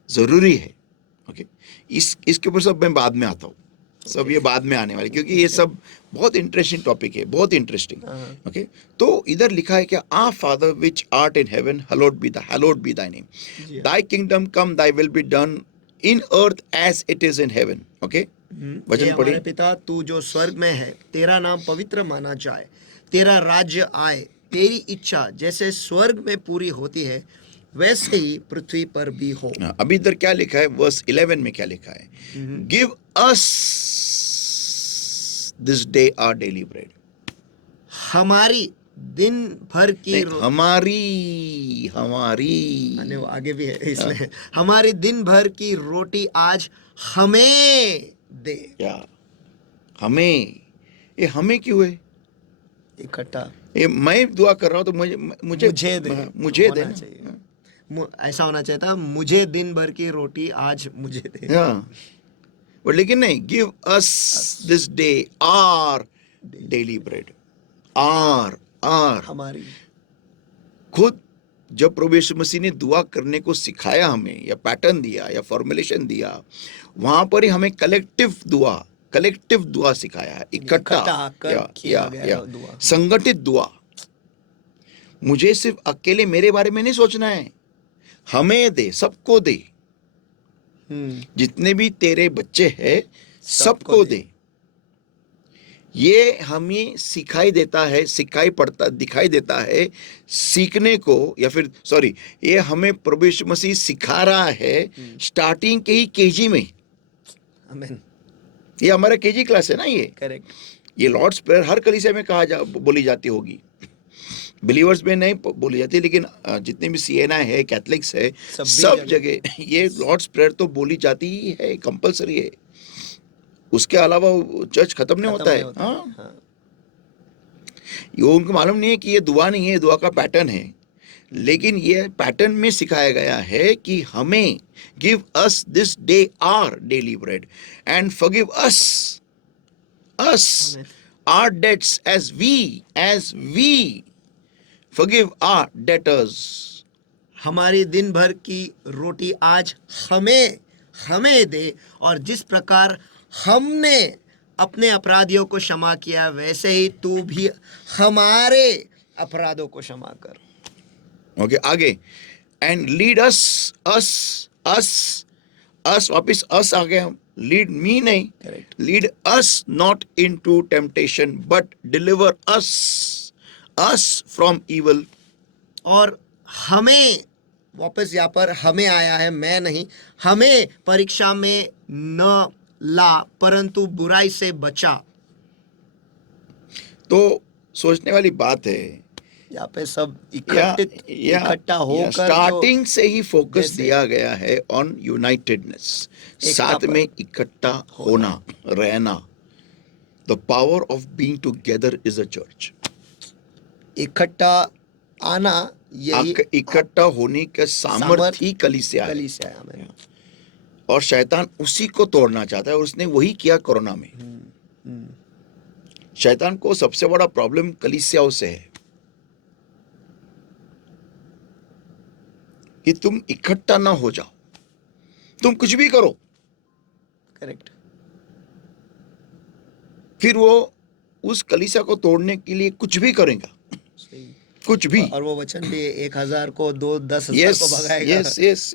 जरूरी है। ओके, इसके ऊपर सब मैं बाद में आता हूँ। सब ये बाद में आने वाले, क्योंकि ये सब बहुत इंटरेस्टिंग टॉपिक है, बहुत इंटरेस्टिंग। ओके, तो इधर लिखा है क्या, our father which art in heaven, hallowed be thy name, thy kingdom come, thy will be done in earth as it is in heaven. Okay, वचन हमारे पढ़िए। पिता तू जो स्वर्ग में है, तेरा नाम पवित्र माना जाए, तेरा राज्य आए, तेरी इच्छा जैसे स्वर्ग में पूरी होती है वैसे ही पृथ्वी पर भी हो। अभी इधर क्या लिखा है, वर्स 11 में क्या लिखा है, give us this day our daily bread. हमारी दिन भर की हमारी वो आगे भी है इसलिए हमारी दिन भर की रोटी आज हमें दे। क्या हमें, ये हमें क्यों है? इकट्ठा ये मैं दुआ कर रहा हूं तो मुझे दे चाहिए। ऐसा होना चाहिए था, मुझे दिन भर की रोटी आज मुझे दे। बट लेकिन नहीं, give us this day our daily bread. Our हमारी। खुद जब प्रभु यीशु मसीह ने दुआ करने को सिखाया हमें, या पैटर्न दिया या फॉर्मुलेशन दिया, वहां पर ही हमें कलेक्टिव दुआ सिखाया है, इकट्ठा या संगठित दुआ। मुझे सिर्फ अकेले मेरे बारे में नहीं सोचना है, हमें दे, सबको दे, जितने भी तेरे बच्चे हैं सबको दे। ये हमें दिखाई देता है सीखने को, या फिर सॉरी, ये हमें प्रभु यीशु मसीह सिखा रहा है स्टार्टिंग के ही केजी में। आमीन। ये हमारा केजी क्लास है ना। ये करेक्ट। ये लॉर्ड्स प्रेयर हर कलीसिया में बोली जाती होगी, बिलीवर्स में नहीं बोली जाती, लेकिन जितने भी सीएनआई है, कैथलिक्स है, सब जगह ये लॉर्ड्स प्रेयर तो बोली जाती ही है, कंपलसरी है। उसके अलावा चर्च खत्म नहीं होता है। हाँ। ये उनको मालूम नहीं है कि ये दुआ नहीं है, दुआ का पैटर्न है। लेकिन ये पैटर्न में सिखाया गया है कि हमें give us this day our daily bread and forgive us our debts as we forgive our debtors. हमारी दिन भर की रोटी आज हमें हमें दे, और जिस प्रकार हमने अपने अपराधियों को क्षमा किया वैसे ही तू भी हमारे अपराधों को क्षमा कर। ओके, आगे, एंड लीड अस, वापिस अस आ गया, लीड मी नहीं, correct. Lead us not into temptation but deliver us from evil. और हमें, वापस यहाँ पर हमें आया है, मैं नहीं, हमें परीक्षा में न ला परंतु बुराई से बचा। तो सोचने वाली बात है, यहाँ पे सब या इकट्ठा होकर स्टार्टिंग से ही फोकस जैसे दिया गया है ऑन यूनाइटेडनेस, साथ में इकट्ठा होना, रहना। The power of being together is a church. इकट्ठा आना, यही इकट्ठा होने का सामर्थ्य ही कलीसिया है। कलीसिया है। आमीन। और शैतान उसी को तोड़ना चाहता है, और उसने वही किया कोरोना में। शैतान को सबसे बड़ा प्रॉब्लम कलीसियाओं से है कि तुम इकट्ठा ना हो जाओ, तुम कुछ भी करो, करेक्ट। फिर वो उस कलीसिया को तोड़ने के लिए कुछ भी करेगा, सही। कुछ भी। और वो वचन भी 1000 को 10,000 यस को भगाएगा। यस,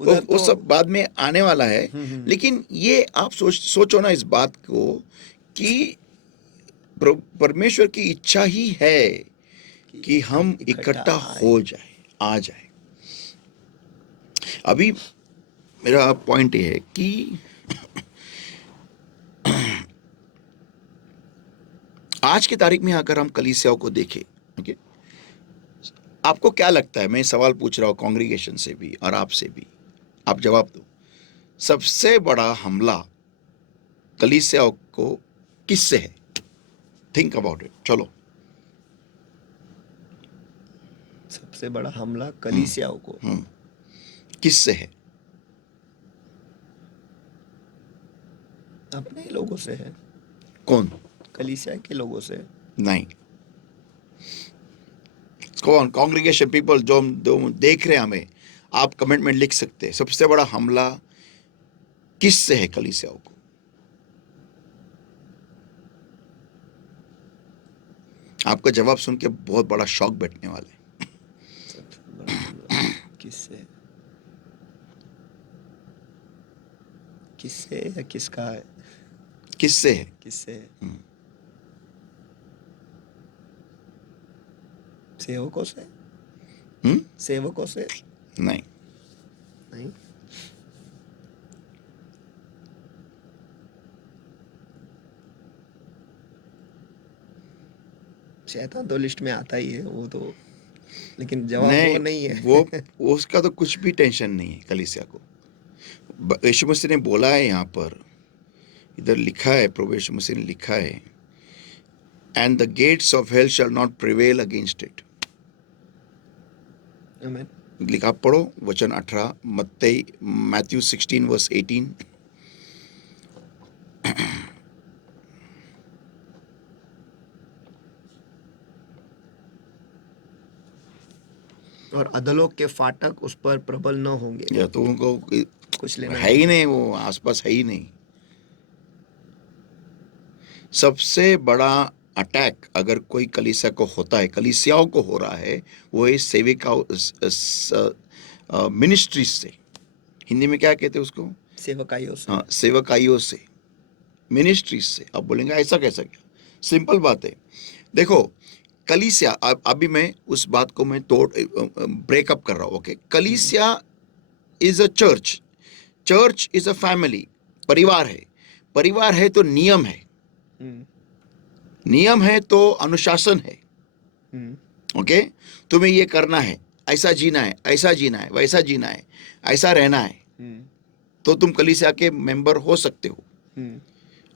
वो सब बाद में आने वाला है। लेकिन ये आप सोचो ना इस बात को कि परमेश्वर की इच्छा ही है कि हम इकट्ठा हो जाए, आ जाए। अभी मेरा पॉइंट ये है कि आज की तारीख में अगर हम कलीसियाओं को देखें, ओके, आपको क्या लगता है, मैं सवाल पूछ रहा हूं कांग्रीगेशन से भी और आपसे भी, आप जवाब दो, सबसे बड़ा हमला कलीसियाओं को किससे है? थिंक अबाउट इट, चलो। सबसे बड़ा हमला कलीसियाओं को किससे है? अपने ही लोगों से है। कौन? कलीसिया के लोगों से नहीं, कौन? कांग्रीगेशन पीपल जो देख रहे हैं हमें, आप कमेंट में लिख सकते हैं, सबसे बड़ा हमला किससे है कलीसियाओं को? आपका जवाब सुन के बहुत बड़ा शॉक बैठने वाला है। सबसे बड़ा हमला किससे? किससे या किसका है? किससे है? किससे है? सेवकों से? सेवकों से? नहीं, नहीं। शैतान तो लिस्ट में आता ही है वो तो, लेकिन जवाब वो नहीं है। वो उसका तो कुछ भी टेंशन नहीं है कलीसिया को। यीशु मसीह ने बोला है, यहाँ पर इधर लिखा है, प्रभु यीशु मसीह ने लिखा है, and the gates of hell shall not prevail against it. आमीन। लिखा, पढ़ो वचन 18, मैथ्यू 16 वर्स 18। और अधलोक के फाटक उस पर प्रबल न होंगे। या तो उनको कुछ लेना है ही नहीं, वो आसपास है ही नहीं। सबसे बड़ा अटैक अगर कोई कलीसिया को होता है, कलीसियाओं को हो रहा है, वो है मिनिस्ट्रीज से। हिंदी में क्या कहते हैं उसको? सेवकाइयों से। हाँ, सेवकाइयों से, मिनिस्ट्रीज से। अब बोलेंगे ऐसा कैसा? क्या सिंपल बात है, देखो कलीसिया, अभी मैं उस बात को मैं ब्रेकअप कर रहा हूँ। ओके, कलीसिया is a church, church is a family, परिवार है। परिवार है तो नियम है, नियम है तो अनुशासन है। ओके, तुम्हें ये करना है, ऐसा जीना है, ऐसा जीना है, वैसा जीना है, ऐसा रहना है, तो तुम कलीसिया के मेंबर हो सकते हो।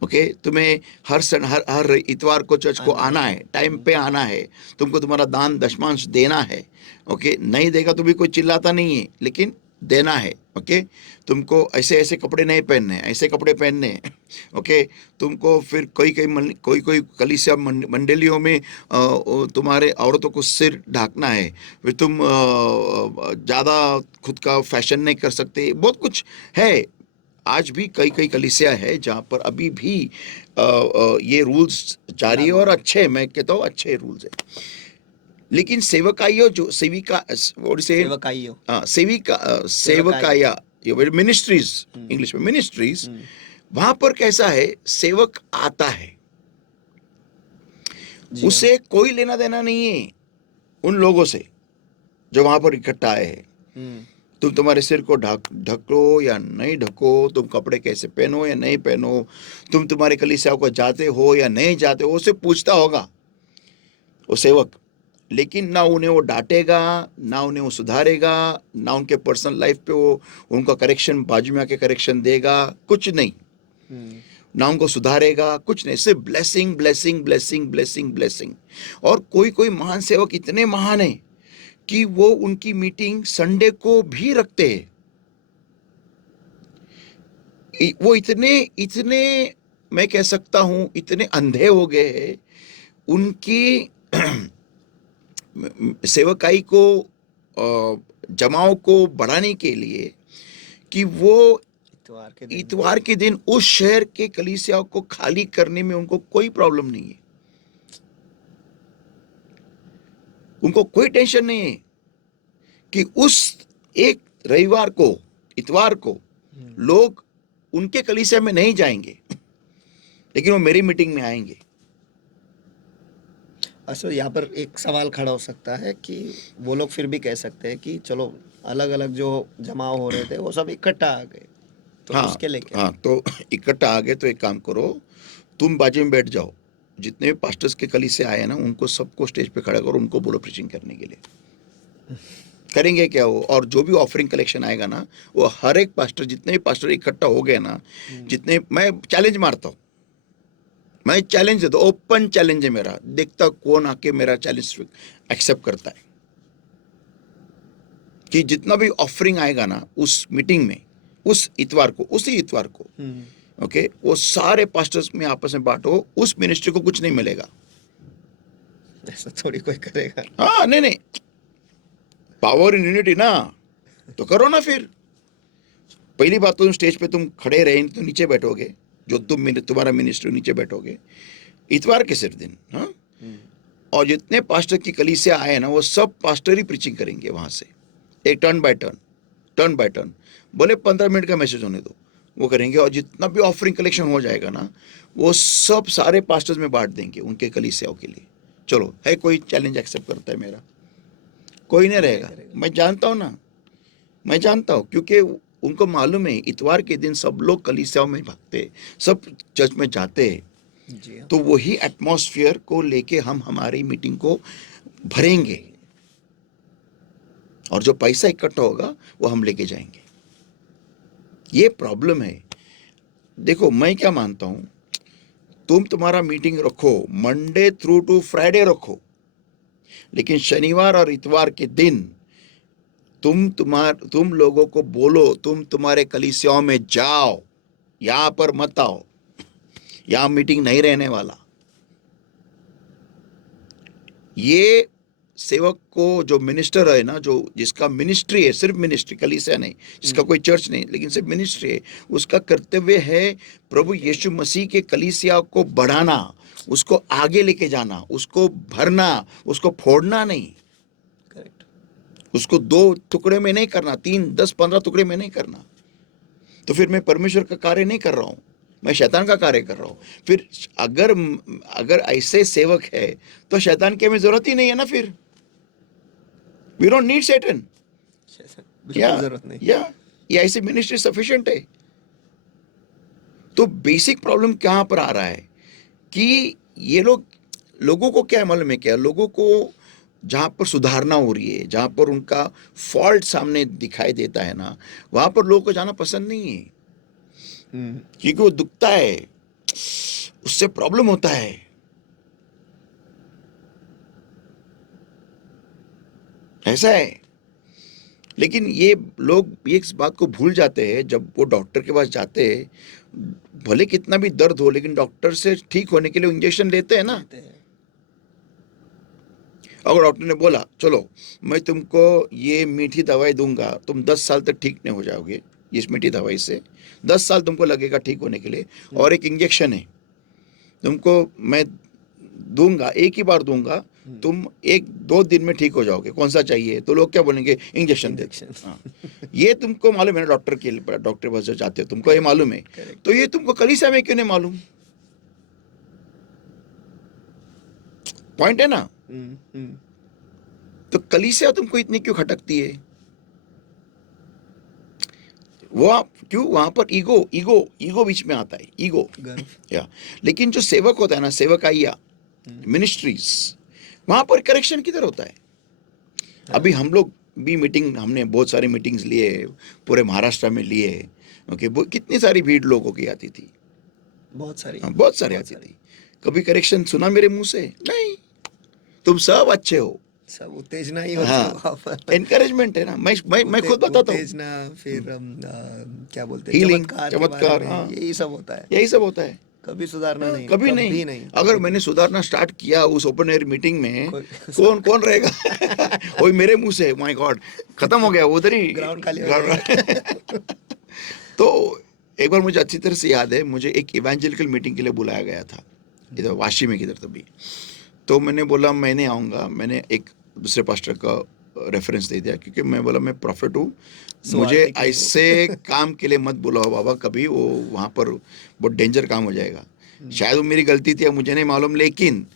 ओके, तुम्हें हर इतवार को चर्च को आना है, टाइम पे आना है, तुमको तुम्हारा दान दशमांश देना है। ओके, नहीं देगा तो भी कोई चिल्लाता नहीं है, लेकिन देना है। ओके, तुमको ऐसे ऐसे कपड़े नहीं पहनने, ऐसे कपड़े पहनने हैं। ओके, तुमको फिर कोई कोई कलीसिया मंडलियों में तुम्हारे औरतों को सिर ढाकना है, फिर तुम ज़्यादा खुद का फैशन नहीं कर सकते, बहुत कुछ है। आज भी कई कई कलीसिया है जहाँ पर अभी भी ये रूल्स जारी है, और अच्छे, मैं कहता हूँ अच्छे रूल्स है। लेकिन सेवकाइयों जो सेविका और से सेवकाइयों, सेवकाया, ये मिनिस्ट्रीज, इंग्लिश में मिनिस्ट्रीज, वहां पर कैसा है, सेवक आता है, जी उसे कोई लेना देना नहीं है उन लोगों से जो वहां पर इकट्ठा आए हैं। हाँ। तुम तुम्हारे सिर को ढको या नहीं ढको, तुम कपड़े कैसे पहनो या नहीं पहनो, तुम तुम्हारे कलीसिया को जाते हो या नहीं जाते हो, उसे पूछता होगा वो सेवक। लेकिन ना उन्हें वो डांटेगा, ना उन्हें वो सुधारेगा, ना उनके पर्सनल लाइफ पे वो उनका करेक्शन, बाजू में आके करेक्शन देगा, कुछ नहीं। ना उनको सुधारेगा, कुछ नहीं, सिर्फ blessing blessing blessing blessing blessing. और कोई कोई महान सेवक इतने महान हैं कि वो उनकी मीटिंग संडे को भी रखते हैं। वो इतने इतने, मैं कह सकता हूं, इतने अंधे हो गए हैं उनकी सेवकाई को, जमाओं को बढ़ाने के लिए, कि वो इतवार के दिन उस शहर के कलीसियाओं को खाली करने में उनको कोई प्रॉब्लम नहीं है, उनको कोई टेंशन नहीं है कि उस एक रविवार को, इतवार को लोग उनके कलीसिया में नहीं जाएंगे, लेकिन वो मेरी मीटिंग में आएंगे। अच्छा, यहाँ पर एक सवाल खड़ा हो सकता है कि वो लोग फिर भी कह सकते हैं कि चलो अलग अलग जो जमाव हो रहे थे वो सब इकट्ठा आ गए, तो हाँ, उसके लिए क्या? हाँ, तो इकट्ठा आ गए तो एक काम करो, तुम बाजू में बैठ जाओ, जितने भी पास्टर्स के कलीसिया आए ना उनको सबको स्टेज पे खड़ा करो, उनको बोलो प्रीचिंग करने के लिए। करेंगे क्या वो, और जो भी ऑफरिंग कलेक्शन आएगा ना, वो हर एक पास्टर, जितने भी पास्टर इकट्ठा हो गए ना, जितने, मैं चैलेंज मारता हूँ, मैं चैलेंज देता हूँ, ओपन चैलेंज है मेरा, देखता कौन आके मेरा चैलेंज एक्सेप्ट करता है, कि जितना भी ऑफरिंग आएगा ना उस मीटिंग में, उस इतवार को, उसी इतवार को, ओके, वो सारे पास्टर्स में आपस में बांटो, उस मिनिस्ट्री को कुछ नहीं मिलेगा। ऐसा थोड़ी कोई करेगा। हाँ, नहीं नहीं, पावर इन यूनिटी ना, तो करो ना फिर। पहली बात तो तुम स्टेज पे तुम खड़े रहे तो नीचे बैठोगे, जो तुम्हारा मिनिस्टर नीचे बैठोगे इतवार के सिर्फ दिन। हाँ, और जितने पास्टर की कलीसिया आए ना, वो सब पास्टर ही प्रीचिंग करेंगे वहां से, एक turn by turn, turn by turn, बोले 15 मिनट का मैसेज होने दो, वो करेंगे। और जितना भी ऑफरिंग कलेक्शन हो जाएगा ना, वो सब सारे पास्टर्स में बांट देंगे उनके कलीसियाओं के लिए। चलो, है कोई चैलेंज एक्सेप्ट करता है मेरा? कोई नहीं रहेगा। मैं जानता हूँ ना, मैं जानता हूँ, क्योंकि उनको मालूम है इतवार के दिन सब लोग कलीसियाओं में भागते, सब चर्च में जाते हैं, जी हाँ। तो वही एटमॉस्फेयर को लेके हम हमारी मीटिंग को भरेंगे, और जो पैसा इकट्ठा होगा वो हम लेके जाएंगे। ये प्रॉब्लम है। देखो, मैं क्या मानता हूं, तुम तुम्हारा मीटिंग रखो, मंडे थ्रू टू फ्राइडे रखो, लेकिन शनिवार और इतवार के दिन तुम लोगों को बोलो, तुम तुम्हारे कलीसियाओं में जाओ, यहां पर मत आओ, यहां मीटिंग नहीं रहने वाला। ये सेवक को, जो मिनिस्टर है ना, जो जिसका मिनिस्ट्री है, सिर्फ मिनिस्ट्री, कलीसिया नहीं, जिसका कोई चर्च नहीं, लेकिन सिर्फ मिनिस्ट्री है, उसका कर्तव्य है प्रभु यीशु मसीह के कलीसिया को बढ़ाना, उसको आगे लेके जाना, उसको भरना, उसको फोड़ना नहीं, करेक्ट। उसको 2 टुकड़े में नहीं करना, 3, 10, 15 टुकड़े में नहीं करना। तो फिर मैं परमेश्वर का कार्य नहीं कर रहा हूं, मैं शैतान का कार्य कर रहा हूं। फिर अगर ऐसे सेवक है तो शैतान की हमें जरूरत ही नहीं है ना। फिर वी डोंट नीड सैटन। बिल्कुल जरूरत नहीं। ये ऐसी मिनिस्ट्री सफिशिएंट है। तो बेसिक प्रॉब्लम कहां पर आ रहा है कि ये लोगों को क्या मालूम है, क्या लोगों को जहां पर सुधारना हो रही है, जहां पर उनका फॉल्ट सामने दिखाई देता है ना, वहां पर लोगों को जाना पसंद नहीं है, क्योंकि वो दुखता है, उससे प्रॉब्लम होता है। ऐसा है। लेकिन ये लोग ये इस बात को भूल जाते हैं जब वो डॉक्टर के पास जाते हैं, भले कितना भी दर्द हो लेकिन डॉक्टर से ठीक होने के लिए इंजेक्शन लेते हैं ना। लेते हैं। अगर डॉक्टर ने बोला चलो मैं तुमको ये मीठी दवाई दूंगा, तुम 10 साल तक ठीक नहीं हो जाओगे इस मीठी दवाई से, 10 साल तुमको लगेगा ठीक होने के लिए, और एक इंजेक्शन है तुमको मैं दूंगा, एक ही बार दूंगा, तुम 1-2 दिन में ठीक हो जाओगे, कौन सा चाहिए? तो लोग क्या बोलेंगे? इंजेक्शन दे दो। इंजेक्शन। हाँ। ये तुमको मालूम है ना, डॉक्टर के पास जो जाते हो तुमको ये मालूम है, करेक्ट। तो ये तुमको कलीसिया में क्यों नहीं मालूम? पॉइंट है ना। तो कलीसिया तुमको इतनी क्यों खटकती है? क्यों? वहां पर ईगो बीच में आता है, ईगो। गर्व। या लेकिन जो सेवक होता है ना, सेवकाइया, मिनिस्ट्रीज, वहां पर करेक्शन किधर होता है? अभी हम लोग भी हमने बहुत सारी मीटिंग्स लिए, पूरे महाराष्ट्र में लिए। ओके, कितनी सारी भीड़ लोगों की आती थी, बहुत सारी। बहुत सारी आती थी। कभी करेक्शन सुना मेरे मुंह से? नहीं। तुम सब अच्छे हो, सब उत्तेजना ही होती है हाँ, वहाँ पर। एनकरेजमेंट है ना। मैं खुद बताता हूँ, उत्तेजना, फिर क्या बोलते हैं, हीलिंग, चमत्कार के बारे चमत्कार, में, हाँ, यही सब होता है। यही सब होता है। कभी सुधारना नहीं, कभी कभी नहीं। अगर मैंने सुधारना स्टार्ट किया उस ओपन एयर मीटिंग में, कोई कौन रहेगा? वही मेरे मुंह से, माय गॉड, खत्म हो गया उधर ही, ग्राउंड खाली हो जाएगा। तो एक बार मुझे अच्छी तरह से याद है, मुझे एक इवेंजेलिकल मीटिंग के लिए बुलाया गया था इधर वाशी में किधर तभी। तो मैंने बोला मैं नहीं आऊँगा, मैंने एक दूसरे पास्टर का रेफरेंस दे दिया, क्योंकि मैं बोला मैं प्रॉफिट हूँ, मुझे स्वार्थी क्यों? ऐसे काम के लिए मत बुलाओ बाबा कभी, वो वहाँ पर बहुत डेंजर काम हो जाएगा। शायद वो मेरी गलती थी, मुझे नहीं मालूम, लेकिन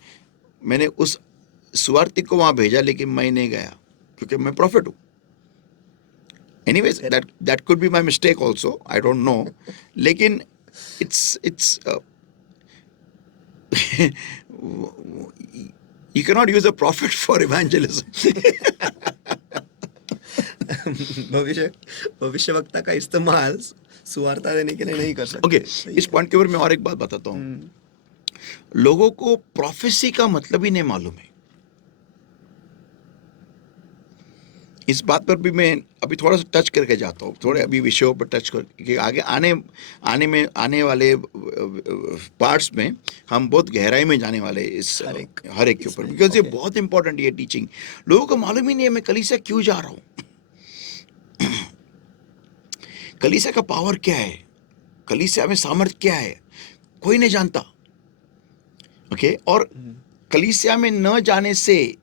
मैंने उस स्वार्थी को वहाँ भेजा, लेकिन मैं नहीं गया क्योंकि मैं प्रॉफिट हूँ। Anyways, that could be my mistake also, I don't no, लेकिन it's you cannot use a prophet for evangelism. भविष्यवक्ता का इस्तेमाल सुवार्ता देने के लिए नहीं कर सकते। ओके, सही इस है। पॉइंट के ऊपर मैं और एक बात बताता हूँ। लोगों को प्रोफेसी का मतलब ही नहीं मालूम है। इस बात पर भी मैं अभी थोड़ा सा टच करके जाता हूँ, थोड़े अभी विषयों पर टच करके आगे आने वाले पार्ट्स में हम बहुत गहराई में जाने वाले इस हर एक के ऊपर, बिकॉज ये बहुत इंपॉर्टेंट ये टीचिंग। लोगों को मालूम ही नहीं है मैं कलीसिया क्यों जा रहा हूँ, कलीसिया का पावर क्या है, कलीसिया में सामर्थ्य क्या है, कोई नहीं जानता। ओके, और कलीसिया में न जाने से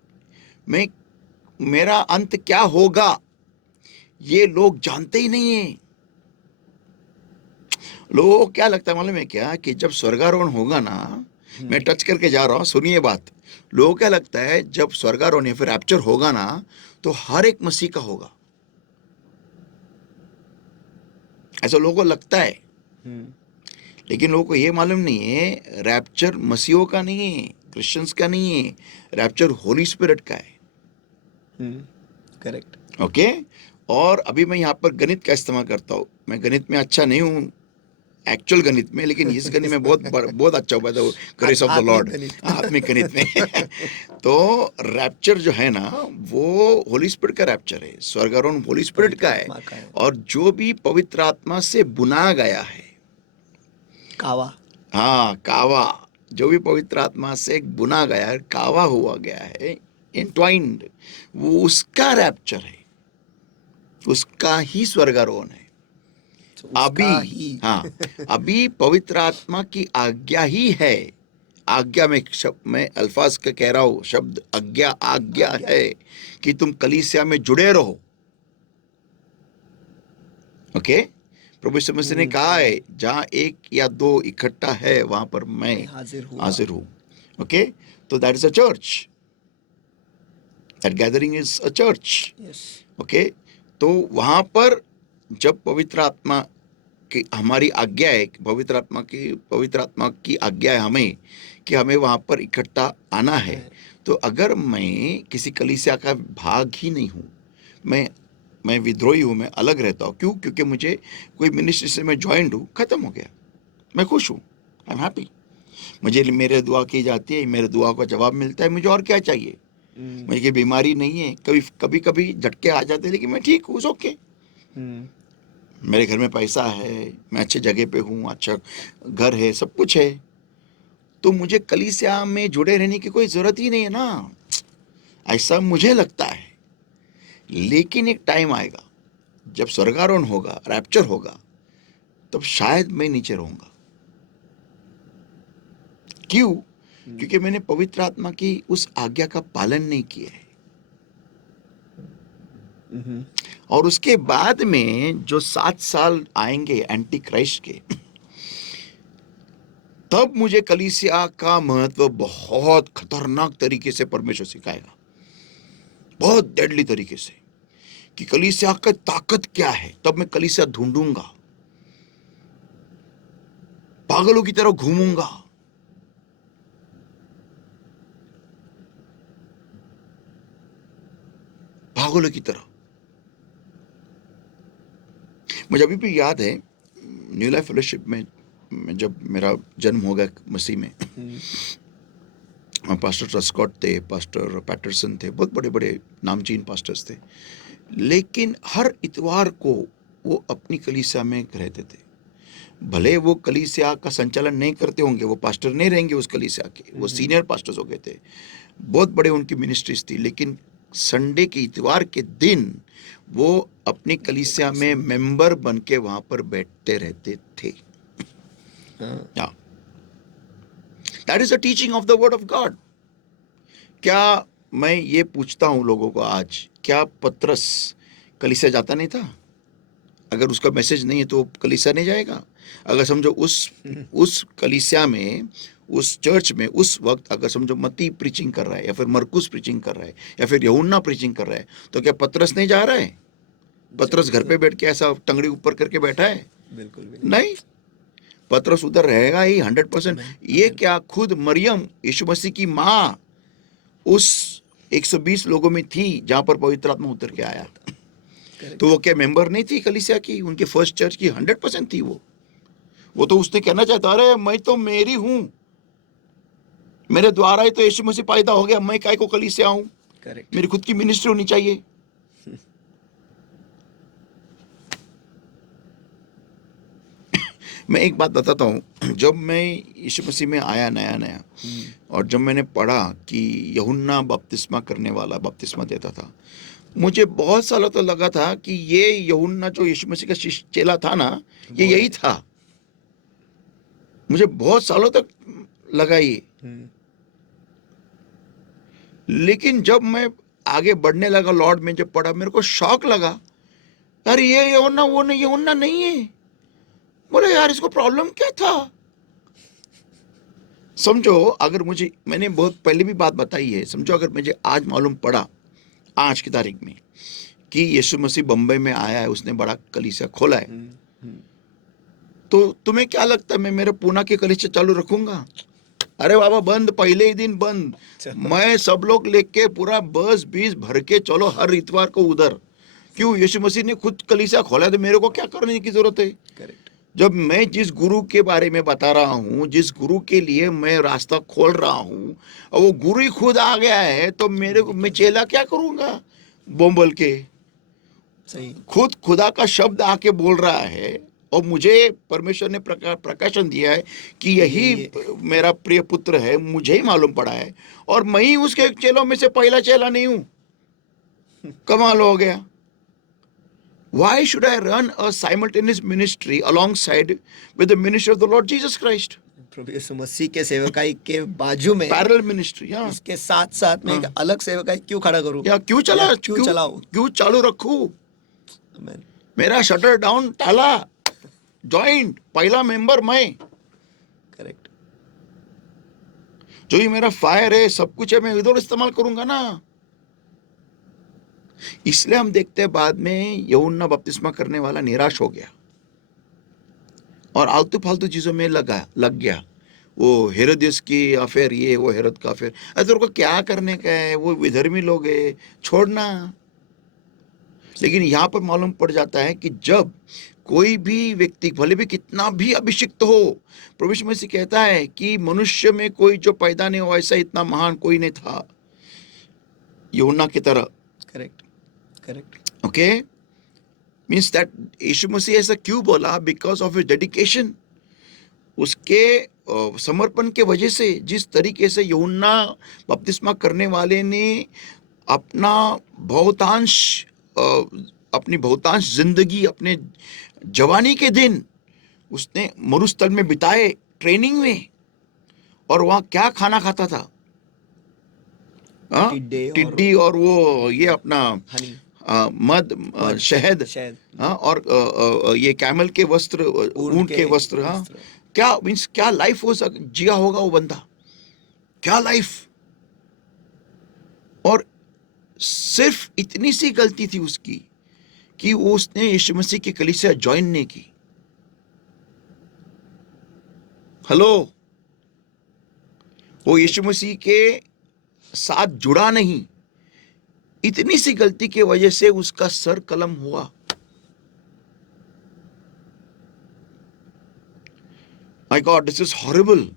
मेरा अंत क्या होगा ये लोग जानते ही नहीं है। लोगों को क्या लगता है मालूम है क्या, कि जब स्वर्गारोहण होगा ना, मैं टच करके जा रहा हूं, सुनिए बात। लोगों को क्या लगता है जब स्वर्गारोहण या फिर रैप्चर होगा ना, तो हर एक मसीह का होगा, ऐसा लोगों को लगता है। लेकिन लोगों को ये मालूम नहीं है रैप्चर मसीहों का नहीं है, क्रिश्चियंस का नहीं है, रैप्चर होली स्पिरिट का है। करेक्ट। ओके, और अभी मैं यहाँ पर गणित का इस्तेमाल करता हूँ। मैं गणित में अच्छा नहीं हूँ, एक्चुअल गणित में, लेकिन इस गणित में बहुत अच्छा हुआ था, ग्रेस ऑफ द लॉर्ड, आत्मिक गणित में। तो रैप्चर जो है ना, वो होली स्पिरिट का रैप्चर है, स्वर्गारोहण होली स्पिरिट का है। और जो भी पवित्र आत्मा से बुना गया है, कावा, हाँ कावा, जो भी पवित्र आत्मा से बुना गया है, कावा हुआ गया है, इंट्वाइंड, वो उसका रैप्चर है, उसका ही स्वर्गारोहण है। अभी हाँ, अभी पवित्र आत्मा की आज्ञा ही है। आज्ञा में मैं अल्फाज का कह रहा हूं, शब्द आज्ञा है कि तुम कलीसिया में जुड़े रहो। ओके, प्रभु यीशु मसीह ने कहा है जहां एक या दो इकट्ठा है वहां पर मैं हाजिर हूं। ओके, तो that is a church, that gathering is a church. Okay, तो वहां पर जब पवित्र आत्मा की हमारी आज्ञा है, पवित्र आत्मा की आज्ञा है हमें कि हमें वहां पर इकट्ठा आना है, तो अगर मैं किसी कलीसिया का भाग ही नहीं हूं, मैं विद्रोही हूं, मैं अलग रहता हूं, क्यों? क्योंकि मुझे कोई मिनिस्ट्री से मैं ज्वाइंट हूं, खत्म हो गया, मैं खुश हूं, आई एम हैप्पी, मुझे मेरे दुआ की जाती है, मेरे दुआ का जवाब मिलता है, मुझे और क्या चाहिए? मुझे कोई बीमारी नहीं है, कभी कभी झटके आ जाते हैं, लेकिन मैं ठीक हूँ, ओके। मेरे घर में पैसा है, मैं अच्छे जगह पे हूँ, अच्छा घर है, सब कुछ है, तो मुझे कलीसिया में जुड़े रहने की कोई जरूरत ही नहीं है ना, ऐसा मुझे लगता है। लेकिन एक टाइम आएगा जब स्वर्गारोहण होगा, रैप्चर होगा, तब शायद मैं नीचे रहूंगा। क्यों? क्योंकि मैंने पवित्र आत्मा की उस आज्ञा का पालन नहीं किया है। और उसके बाद में जो 7 साल आएंगे एंटी क्राइस्ट के, तब मुझे कलीसिया का महत्व बहुत खतरनाक तरीके से परमेश्वर सिखाएगा, बहुत डेडली तरीके से, कि कलीसिया का ताकत क्या है। तब मैं कलीसिया ढूंढूंगा, पागलों की तरह घूमूंगा, पागलों की तरह। मुझे अभी भी याद है न्यू लाइफ फेलोशिप में जब मेरा जन्म हो गया मसीह में, पास्टर ट्रस्कॉट थे, पास्टर पैटरसन थे, बहुत बड़े बड़े नामचीन पास्टर्स थे, लेकिन हर इतवार को वो अपनी कलीसिया में रहते थे। भले वो कलीसिया का संचालन नहीं करते होंगे, वो पास्टर नहीं रहेंगे उस कलीसिया के, वो सीनियर पास्टर्स हो गए थे, बहुत बड़े उनकी मिनिस्ट्रीज थी, लेकिन संडे के इतवार के दिन वो अपनी कलीसिया में मेंबर बन के वहां पर बैठते रहते थे। That is a teaching of the word of God. क्या मैं ये पूछता हूं लोगों को आज, क्या पतरस कलीसिया जाता नहीं था? अगर उसका मैसेज नहीं है तो कलीसिया नहीं जाएगा। अगर समझो उस कलीसिया में, उस चर्च में उस वक्त अगर समझो मत्ती प्रीचिंग कर रहा है, या फिर मरकुस प्रीचिंग कर रहा है, या फिर यूहन्ना प्रीचिंग कर रहा है, तो क्या पतरस नहीं जा रहा है? पतरस घर पे बैठ के ऐसा टंगड़ी ऊपर करके बैठा है? बिल्कुल भी नहीं, पतरस उधर रहेगा ही 100%। ये क्या, खुद मरियम यीशु मसीह की माँ उस 120 लोगों में थी जहां पर पवित्र आत्मा उतर के आया था, तो वो क्या मेंबर नहीं थी कलीसिया की, उनके फर्स्ट चर्च की? 100% थी वो तो उसने कहना चाहता, अरे मैं तो मेरी हूं, मेरे द्वारा ही तो यीशु मसीह पैदा हो गया, मैं काय को कलीसिया हूं, मेरी खुद की मिनिस्ट्री होनी चाहिए। मैं एक बात बताता हूँ, जब मैं यीशु मसीह में आया नया और जब मैंने पढ़ा कि यूहन्ना बपतिस्मा करने वाला बपतिस्मा देता था, मुझे बहुत सालों तक लगा था कि ये यूहन्ना जो यीशु मसीह का चेला था ना, ये यही था। मुझे बहुत सालों तक लगा ये। लेकिन जब मैं आगे बढ़ने लगा लॉर्ड में, जब पढ़ा, मेरे को शौक लगा, अरे ये यूहन्ना वो नहीं, यूहन्ना नहीं है। बोले यार, इसको प्रॉब्लम क्या था? समझो, अगर मुझे, मैंने बहुत पहले भी बात बताई है, समझो अगर मुझे आज मालूम पड़ा, आज की तारीख में, कि यीशु मसीह बम्बई में आया है, उसने बड़ा कलीसिया खोला है, तो तुम्हें क्या लगता है मैं मेरे पूना के कलीसिया चालू रखूंगा? अरे बाबा, बंद, पहले ही दिन बंद। मैं सब लोग लेके पूरा बस 20 भर के चलो हर इतवार को उधर। क्यों? यीशु मसीह ने खुद कलीसिया खोला, तो मेरे को क्या करने की जरूरत है? करेक्ट। जब मैं जिस गुरु के बारे में बता रहा हूँ, जिस गुरु के लिए मैं रास्ता खोल रहा हूँ, और वो गुरु ही खुद आ गया है, तो मेरे को, मैं चेला क्या करूंगा बोल के? सही, खुद खुदा का शब्द आके बोल रहा है, और मुझे परमेश्वर ने प्रकाशन दिया है कि यही मेरा प्रिय पुत्र है, मुझे ही मालूम पड़ा है, और मैं ही उसके चेलों में से पहला चेला नहीं हूं। कमाल हो गया। Why should I run a simultaneous ministry alongside with the ministry of the Lord Jesus Christ? प्रभु यीशु मसीह के सेवकाई के बाजू में पैरेलल मिनिस्ट्री, इसके साथ साथ में एक अलग सेवकाई क्यों खड़ा करूं, या क्यों चलाऊं, क्यों चालू रखूं? मेरा शटर डाउन टाला, जॉइंट, पहला मेंबर मैं। करेक्ट। जो ये मेरा फायर है, सब कुछ है, मैं इधर इस्तेमाल करूंगा ना। इसलिए हम देखते हैं बाद में यूहन्ना बपतिस्मा करने वाला निराश हो गया और आलतू फालतू चीजों में लग गया। वो हेरोदियस की अफेयर, ये वो हेरोद का अफेयर, अरे तेरे को क्या करने का है, वो विधर्मी लोग है, छोड़ना। लेकिन यहां पर मालूम पड़ जाता है कि जब कोई भी व्यक्ति भले भी कितना भी अभिषिक्त हो, प्रभु यीशु मसीह कहता है कि मनुष्य में कोई जो पैदा नहीं हुआ ऐसा इतना महान कोई नहीं था। यूहन्ना की तरह. Correct, correct. Okay, means that यीशु मसीह ऐसा क्यों बोला? Because of his dedication. उसके समर्पण के वजह से, जिस तरीके से यूहन्ना बपतिस्मा करने वाले ने अपना बहुतांश अपनी बहुतांश जिंदगी, अपने जवानी के दिन उसने मरुस्थल में बिताए, ट्रेनिंग में. और वहाँ क्या खाना खाता था? हाँ? टिड्डी और वो ये अपना हनी, मध, शहद. शहद. हाँ, और ये कैमल के वस्त्र, ऊंट के वस्त्र. हाँ, क्या मीन्स क्या लाइफ हो जिया होगा वो बंदा, क्या लाइफ. और सिर्फ इतनी सी गलती थी उसकी कि वो उसने यीशु मसीह की कलीसिया ज्वाइन नहीं की. हेलो, वो यीशु मसीह के साथ जुड़ा नहीं. इतनी सी गलती की वजह से उसका सर कलम हुआ. My God, this is horrible.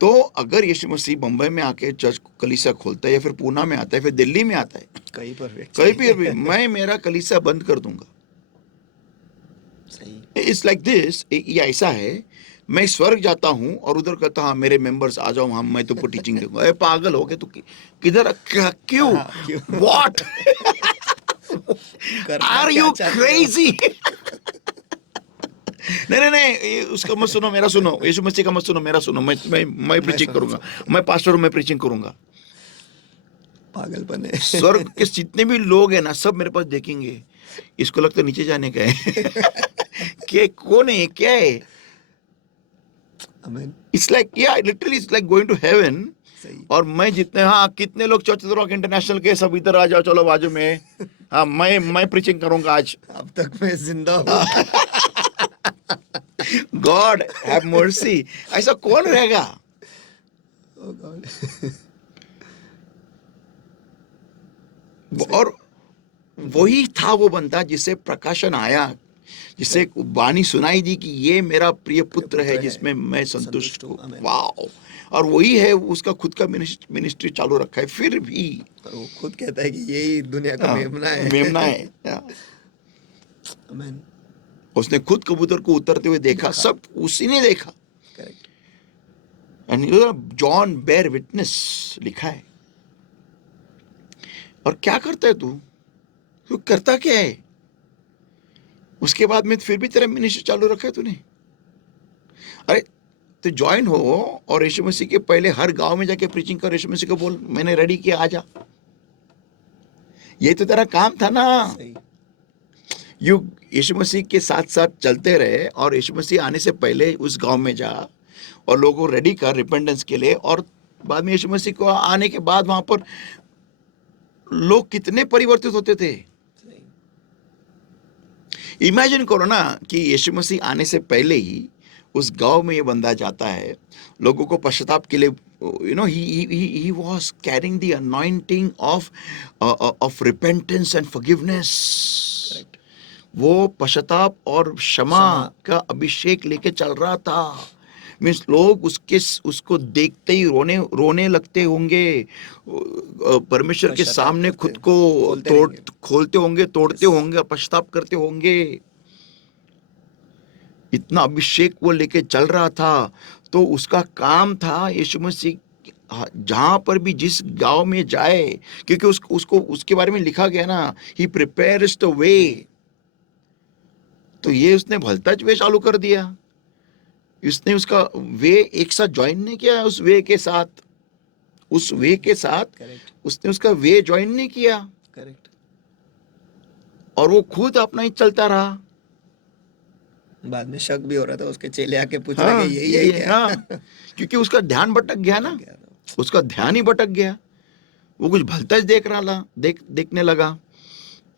तो अगर यीशु मसीह बंबई में आके चर्च कलीसिया खोलता है, या फिर पूना में आता है, फिर दिल्ली में आता है, कहीं पर कहीं भी मैं मेरा कलीसिया बंद कर दूंगा. सही. It's like this. ये ऐसा है, मैं स्वर्ग जाता हूं और उधर कहता हाँ मेरे मेंबर्स आ जाओ, हम मैं तुमको टीचिंग दूंगा. ए पागल हो गए तू? किधर, क्यों? What are you crazy? नहीं, नहीं, उसका मत सुनो, मेरा सुनो. यीशु मसीह का मत सुनो, मेरा सुनो. मैं प्रीचिंग करूंगा. मैं पास्टर हूं, मैं प्रीचिंग करूंगा. पागलपन है. स्वर्ग के जितने भी लोग हैं ना, सब मेरे पास देखेंगे. इसको लगता है नीचे जाने का है. क्या, कौन है, क्या है? आमीन. इट्स लाइक, या literally it's like going to heaven. और मैं जितने, हाँ, कितने लोग Church of the Rock International के सब इधर आ जाओ, चलो बाजू में. हाँ, मैं प्रीचिंग करूंगा आज. अब तक मैं जिंदा हूं. God have mercy. ऐसा कौन रहेगा? Oh God. और वही था वो बंदा जिसे प्रकाशन आया, जिसे वाणी सुनाई दी कि ये मेरा प्रिय पुत्र है जिसमें मैं संतुष्ट हूँ. वाओ. और वही है, उसका खुद का मिनिस्ट्री चालू रखा है. फिर भी वो खुद कहता है कि यही दुनिया का मेमना है. मेमना है. आमीन. उसने खुद कबूतर को उतरते हुए देखा, सब उसी ने देखा. Correct. And John bare witness लिखा है. और क्या करता है तू करता क्या है? उसके बाद में फिर भी तेरा मिनिस्ट्री चालू रखा है तूने. अरे तो ज्वाइन हो और यीशु मसीह के पहले हर गांव में जाके प्रीचिंग कर. यीशु मसीह को बोल, मैंने रेडी किया, आ जा. ये तो तेरा काम था ना. यीशु मसीह के साथ साथ चलते रहे, और यीशु मसीह आने से पहले उस गांव में जा और लोगों को रेडी कर रिपेंटेंस के लिए. और बाद में यीशु मसीह को आने के बाद वहां पर लोग कितने परिवर्तित होते थे. इमेजिन करो ना कि यीशु मसीह आने से पहले ही उस गांव में ये बंदा जाता है, लोगों को पश्चाताप के लिए, he was carrying the anointing of repentance and forgiveness. वो पश्चाताप और क्षमा का अभिषेक लेके चल रहा था. मीन्स लोग उसको देखते ही रोने लगते होंगे, परमेश्वर के सामने खुद को खोलते होंगे, तोड़ते होंगे, पश्चाताप करते होंगे. इतना अभिषेक वो लेके चल रहा था. तो उसका काम था यीशु मसीह जहां पर भी, जिस गांव में जाए, क्योंकि उसको उसके बारे में लिखा गया ना, ही प्रिपेयर्स द वे. तो ये उसने भलता वे चालू कर दिया. उसने उसका वे एक साथ ज्वाइन नहीं किया. उस वे के साथ उसने उसका वे ज्वाइन नहीं किया. करेक्ट. और वो खुद अपना ही चलता रहा. बाद में शक भी हो रहा था, उसके चेले आके पूछ रहे कि यही है क्या? क्योंकि उसका ध्यान भटक गया ना. उसका ध्यान ही भटक गया. वो कुछ भलता ही देखने लगा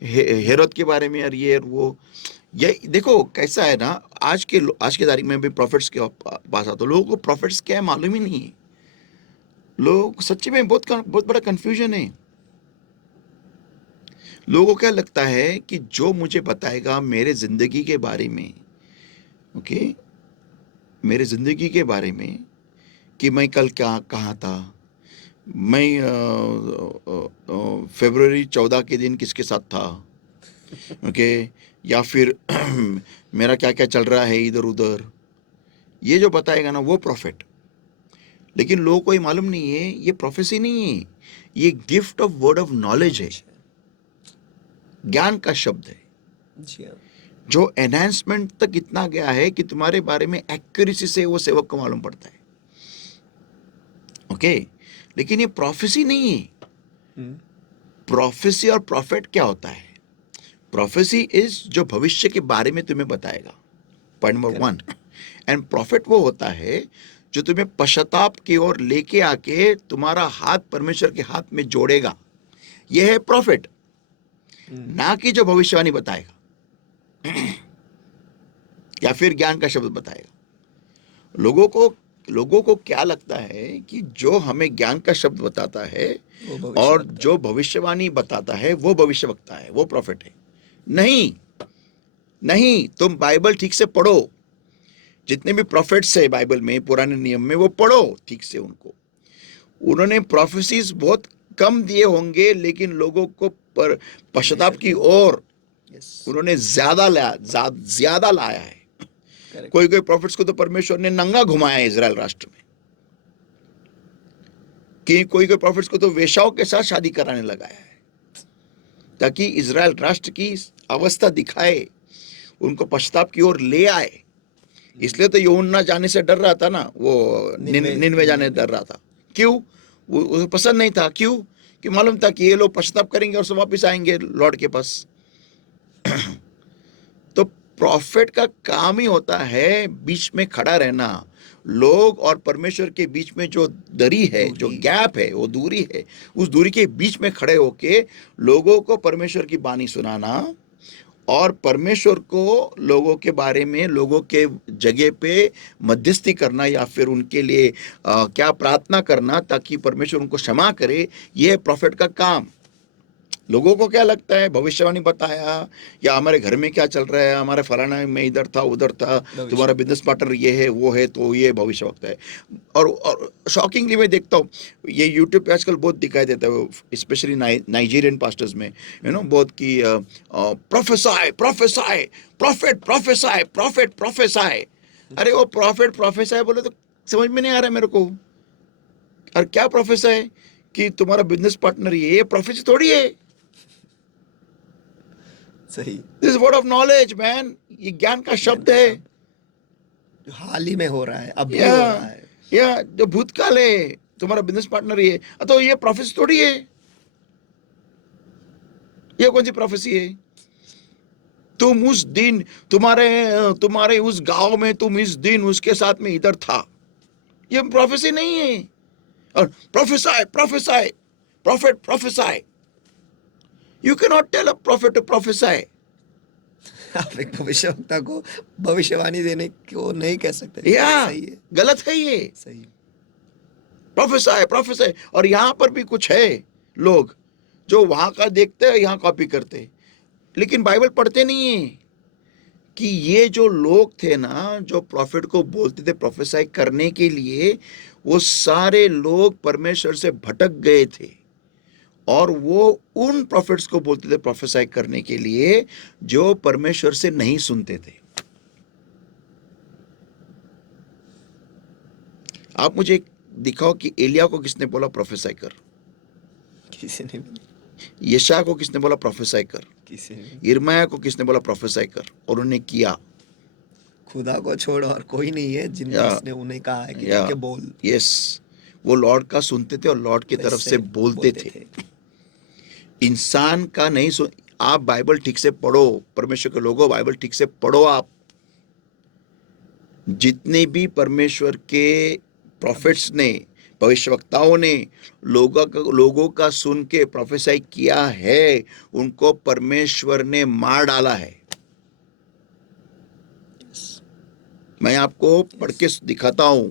हेरोद के बारे में, और ये वो. ये देखो कैसा है ना, आज के तारीख में भी प्रॉफिट्स के पास आता, लोगों को प्रॉफिट्स क्या है मालूम ही नहीं है. लोग सच्ची में बहुत बड़ा कंफ्यूजन है. लोगों को क्या लगता है कि जो मुझे बताएगा मेरे जिंदगी के बारे में, ओके, मेरे जिंदगी के बारे में, कि मैं कल कहाँ था, मैं फरवरी 14 के दिन किसके साथ था, ओके, या फिर मेरा क्या क्या चल रहा है इधर उधर, ये जो बताएगा ना वो प्रॉफिट। लेकिन लोगों को ये मालूम नहीं है, ये प्रोफेसी नहीं है, ये gift of word of knowledge है, ज्ञान का शब्द है, जी हाँ, जो एनहांसमेंट तक इतना गया है कि तुम्हारे बारे में एक्यूरेसी से वो सेवक को मालूम पड़ता है, ओके। लेकिन ये प्रोफेसी नहीं है। हम्म, प्रोफेसी और प्रॉफिट क्या होता है? प्रोफेसी इज जो भविष्य के बारे में तुम्हें बताएगा, पॉइंट नंबर 1। एंड प्रॉफिट वो होता है जो तुम्हें पश्चाताप की ओर लेके आके तुम्हारा हाथ परमेश्वर के हाथ में जोड़ेगा, यह है प्रॉफिट, ना कि जो भविष्यवाणी बताएगा या फिर ज्ञान का शब्द बताएगा। लोगों को क्या लगता है कि जो हमें ज्ञान का शब्द बताता है वो भविष्य और वक्ता जो भविष्यवाणी बताता है वो भविष्यवक्ता है, वो प्रॉफिट है। नहीं, नहीं, तुम बाइबल ठीक से पढ़ो, जितने भी प्रॉफिट्स है बाइबल में, पुराने नियम में, वो पढ़ो ठीक से उनको। उन्होंने प्रोफेसीज बहुत कम दिए होंगे, लेकिन लोगों को पर पश्चाताप की ओर यस, उन्होंने ज्यादा लाया है। करेक्ट, कोई कोई प्रॉफिट्स को तो परमेश्वर ने नंगा घुमाया है इजराइल राष्ट्र में, कि कोई कोई प्रॉफिट्स को तो वेश्याओं के साथ शादी कराने लगाया है, ताकि इजराइल राष्ट्र की अवस्था दिखाए, उनको पश्चाताप की ओर ले आए। इसलिए तो यूहन्ना जाने से डर रहा था ना, वो निनवे जाने डर रहा था। क्यों? वो उसे पसंद नहीं था। क्यों? कि मालूम था कि ये लोग पश्चाताप करेंगे और सब वापिस आएंगे लॉर्ड के पास। तो प्रॉफिट का काम ही होता है बीच में खड़ा रहना, लोग और परमेश्वर के बीच में जो दरी है, जो गैप है, वो दूरी है, उस दूरी के बीच में खड़े होके लोगों को परमेश्वर की बानी सुनाना और परमेश्वर को लोगों के बारे में, लोगों के जगह पे मध्यस्थी करना या फिर उनके लिए क्या प्रार्थना करना ताकि परमेश्वर उनको क्षमा करे, ये है प्रॉफिट का काम। लोगों को क्या लगता है, भविष्यवाणी बताया या हमारे घर में क्या चल रहा है, हमारे फलाना में इधर था उधर था, तुम्हारा बिजनेस पार्टनर ये है वो है, तो ये भविष्य वक्ता है। और शॉकिंगली मैं देखता हूँ, ये यूट्यूब पे आजकल बहुत दिखाई देता है, स्पेशली नाइजीरियन पास्टर्स में, बहुत कि प्रोफेसाई प्रोफेसाई, प्रॉफिट प्रोफेसाई, प्रॉफिट प्रोफेसाई। अरे वो प्रॉफिट प्रोफेसाई बोले तो समझ में नहीं आ रहा है मेरे को। और क्या प्रोफेसाई कि तुम्हारा बिजनेस पार्टनर ये प्रोफेसी थोड़ी है। सही, this word of knowledge man, ये ज्ञान का शब्द है। जो हाल ही में हो रहा है, अभी या हो रहा है। या जो भूतकाल है, तुम्हारा बिजनेस पार्टनर ये, तो ये प्रोफेसी थोड़ी है। ये कौन सी प्रोफेसी है? तुम उस दिन तुम्हारे उस गांव में, तुम इस दिन उसके साथ में इधर था, ये प्रोफेसी नहीं है। और prophesy prophesy, prophet prophesy, you can not tell a prophet to prophesy. आप एक भविष्यवक्ता को भविष्यवाणी देने को नहीं कह सकते। या सही है, गलत है ये। सही, प्रोफेसाई प्रोफेसाई। और यहां पर भी कुछ है लोग जो वहां का देखते हैं, यहां कॉपी करते हैं, लेकिन बाइबल पढ़ते नहीं है। कि ये जो लोग थे ना, जो प्रॉफिट को बोलते थे प्रोफेसाई करने के लिए, वो सारे लोग परमेश्वर से भटक गए थे और वो उन प्रॉफिट्स को बोलते थे प्रोफेसाई करने के लिए जो परमेश्वर से नहीं सुनते थे। आप मुझे दिखाओ कि एलिया को किसने बोला प्रोफेसाई कर? किसी ने भी, यशा को किसने बोला प्रोफेसाई कर? किसी ने, यिर्मयाह को किसने बोला प्रोफेसाई कर? और उन्होंने किया। खुदा को छोड़ और कोई नहीं है जिसने उन्हें कहा है कि या जाके बोल। यस, वो लॉर्ड का सुनते थे और लॉर्ड की तरफ से बोलते थे। इंसान का नहीं सुन। आप बाइबल ठीक से पढ़ो, परमेश्वर के लोगों, बाइबल ठीक से पढ़ो। आप जितने भी परमेश्वर के प्रॉफिट्स ने, भविष्यवक्ताओं ने लोगों का सुन के प्रोफेसाई किया है, उनको परमेश्वर ने मार डाला है। मैं आपको पढ़ के दिखाता हूं।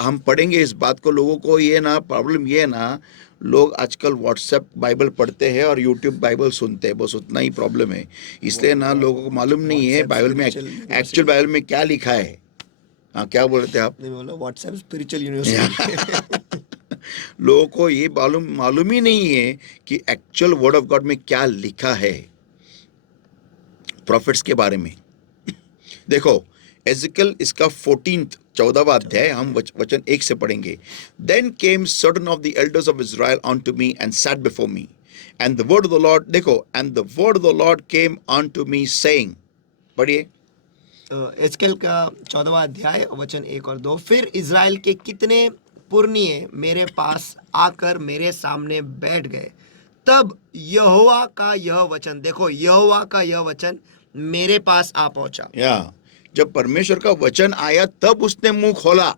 हम पढ़ेंगे इस बात को। लोगों को ये ना प्रॉब्लम, ये ना लोग आजकल व्हाट्सएप बाइबल पढ़ते हैं और यूट्यूब बाइबल सुनते हैं, बस उतना ही प्रॉब्लम है। इसलिए ना लोगों को मालूम नहीं है बाइबल में एक्चुअल बाइबल में क्या लिखा है। हाँ, क्या बोल रहे थे आप? नहीं बोला व्हाट्सएप स्पिरिचुअल यूनिवर्सिटी। लोगों को ये मालूम ही नहीं है कि एक्चुअल वर्ड ऑफ गॉड में क्या लिखा है प्रॉफिट्स के बारे में। देखो एजिकल इसका 14वां अध्याय हम वचन 1 से पढ़ेंगे। Then came certain of the elders of Israel unto me and sat before me, and the word of the Lord, देखो, and the word of the Lord came unto me saying, पढ़िए। एजकेल का 14वां अध्याय वचन 1 और 2। फिर इज़राइल के कितने पुरनिये मेरे पास आकर मेरे सामने बैठ गए। तब यहोवा का यह वचन, देखो यहोवा का यह वचन मेरे पास आ पहुंचा। या जब परमेश्वर का वचन आया तब उसने मुंह खोला।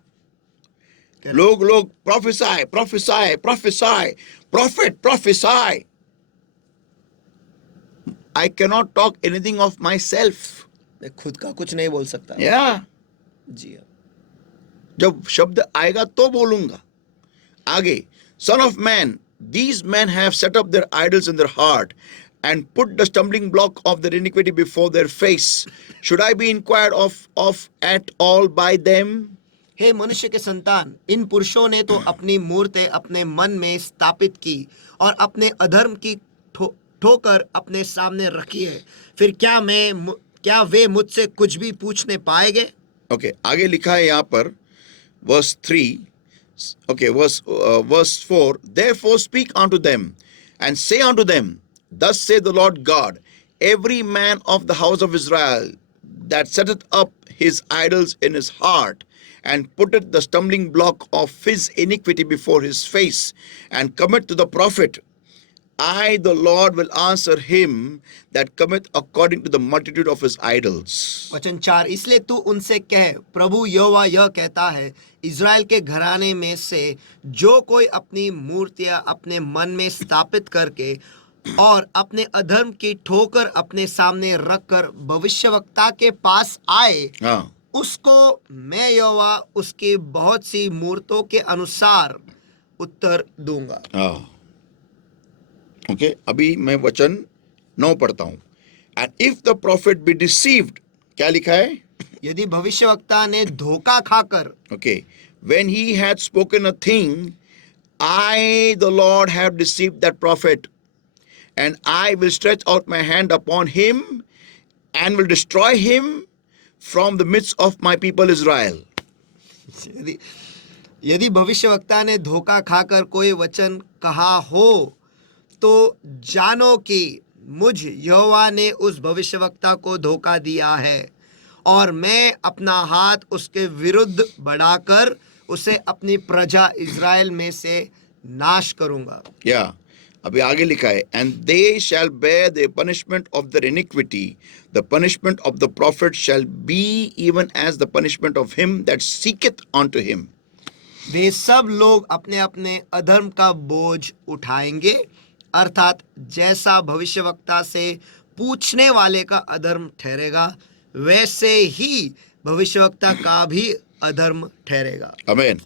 लोग प्रोफेसाई प्रोफेसाई prophesy prophet प्रोफेसाई। I can not talk anything of my self. मैं खुद का कुछ नहीं बोल सकता। या जी हाँ। जब शब्द आएगा तो बोलूंगा। आगे, son of man, these men have set up their idols in their heart and put the stumbling block of their iniquity before their face. Should I be inquired of at all by them? हे मनुष्य के संतान, इन पुरुषों ने तो अपनी मूर्तें अपने मन में स्थापित की और अपने अधर्म की ठोकर अपने सामने रखी है। फिर क्या वे मुझसे कुछ भी पूछने पाएंगे? Okay, आगे लिखा है यहाँ पर verse 3. Okay, verse 4. Therefore speak unto them and say unto them, Thus saith the Lord God, every man of the house of Israel that setteth up his idols in his heart and putteth the stumbling block of his iniquity before his face and commit to the prophet, I the Lord will answer him that cometh according to the multitude of his idols. वचन 4। इसलिए तू उनसे कह, प्रभु यहोवा यह कहता है, Israel के घराने में से जो कोई अपनी मूर्तियां अपने मन में स्थापित करके और अपने अधर्म की ठोकर अपने सामने रखकर भविष्यवक्ता के पास आए, हाँ, उसको मैं यहोवा उसकी बहुत सी मूर्तों के अनुसार उत्तर दूंगा। हाँ। ओके, अभी मैं वचन 9 पढ़ता हूं। And if the prophet be deceived, क्या लिखा है? यदि भविष्यवक्ता ने धोखा खाकर, okay, when he had spoken a thing, I the Lord have deceived that prophet and I will stretch out my hand upon him and will destroy him from the midst of my people Israel. यदि भविष्यवक्ता ने धोखा खाकर कोई वचन कहा हो तो जानो कि मुझ यहोवा ने उस भविष्यवक्ता को धोखा दिया है और मैं अपना हाथ उसके विरुद्ध बढ़ाकर उसे अपनी प्रजा इज़राइल में से नाश करूंगा। या अभी आगे लिखा है, and they shall bear the punishment of their iniquity, the punishment of the prophet shall be even as the punishment of him that seeketh unto him. वे सब लोग अपने अपने अधर्म का बोझ उठाएंगे, अर्थात जैसा भविष्यवक्ता से पूछने वाले का अधर्म ठहरेगा वैसे ही भविष्यवक्ता का भी अधर्म ठहरेगा। Amen.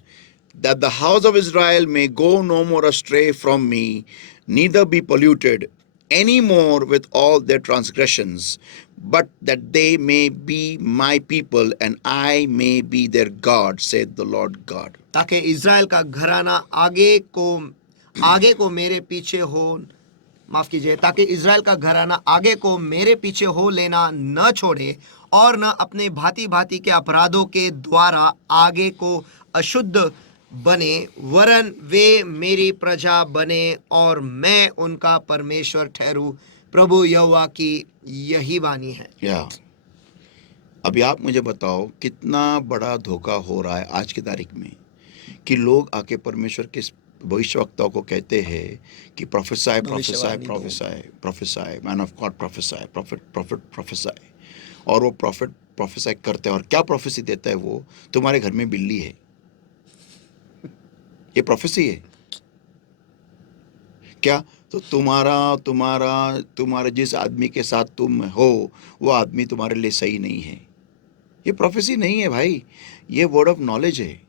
That the house of Israel may go no more astray from me, neither be polluted any more with all their transgressions, but that they may be my people and I may be their God, saith the Lord God. ताकि Israel का घराना आगे को मेरे पीछे हो, माफ कीजिए, ताकि इज़राइल का घराना आगे को मेरे पीछे हो लेना न छोड़े और न अपने भांति भांति के अपराधों के द्वारा आगे को अशुद्ध बने, वरन वे मेरी प्रजा बने और मैं उनका परमेश्वर ठहरूं। प्रभु यहोवा की यही वाणी है। या अभी आप मुझे बताओ कितना बड़ा धोखा हो रहा है आज की तारीख में कि लोग आके परमेश्वर के भविष्यवक्ताओं को कहते हैं कि प्रोफेसाई प्रोफेसाई प्रोफेसाई प्रोफेसाई, man of God प्रोफेसाई, profit profit प्रोफेसाई, और वो प्रॉफिट प्रोफेसाई करते हैं। और क्या प्रोफेसी देता है वो? तुम्हारे घर में बिल्ली है, ये प्रोफेसी है क्या? तो तुम्हारा जिस आदमी के साथ तुम हो वो आदमी तुम्हारे लिए सही नहीं है। ये प्रोफेसी नहीं है भाई, ये वर्ड ऑफ नॉलेज है,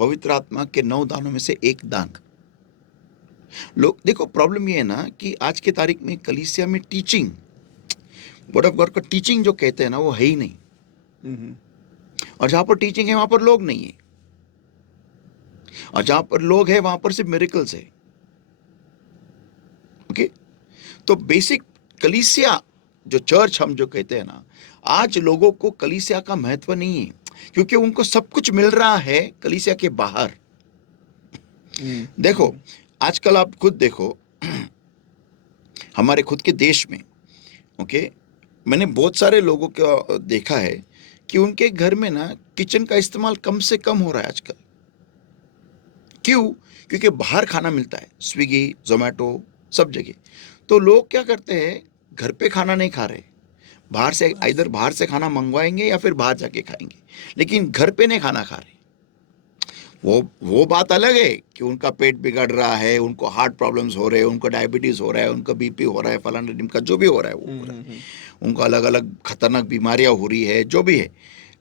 पवित्र आत्मा के 9 दानों में से एक दान। लोग देखो, प्रॉब्लम ये है ना कि आज के तारीख में कलीसिया में टीचिंग, वर्ड ऑफ गॉड का टीचिंग जो कहते हैं ना, वो है ही नहीं। और जहां पर टीचिंग है वहां पर लोग नहीं है। और जहां पर लोग हैं वहां पर सिर्फ मिरेकल्स है। ओके, तो बेसिक कलीसिया जो चर्च हम जो कहते हैं ना, आज लोगों को कलीसिया का महत्व नहीं है, क्योंकि उनको सब कुछ मिल रहा है कलीसिया के बाहर। देखो, आजकल आप खुद देखो हमारे खुद के देश में, ओके, मैंने बहुत सारे लोगों को देखा है कि उनके घर में ना किचन का इस्तेमाल कम से कम हो रहा है आजकल। क्यों? क्योंकि बाहर खाना मिलता है, स्विगी, जोमेटो, सब जगह। तो लोग क्या करते हैं, घर पे खाना नहीं खा रहे, बाहर से, इधर बाहर से खाना मंगवाएंगे या फिर बाहर जाके खाएंगे, लेकिन घर पे नहीं खाना खा रहे। वो बात अलग है कि उनका पेट बिगड़ रहा है, उनको हार्ट प्रॉब्लम्स हो रहे हैं, उनको डायबिटीज हो रहा है, उनका बीपी हो रहा है, फलाना ढिमका जो भी हो रहा है वो हो रहा है, उनको अलग अलग खतरनाक बीमारियां हो रही है, जो भी है।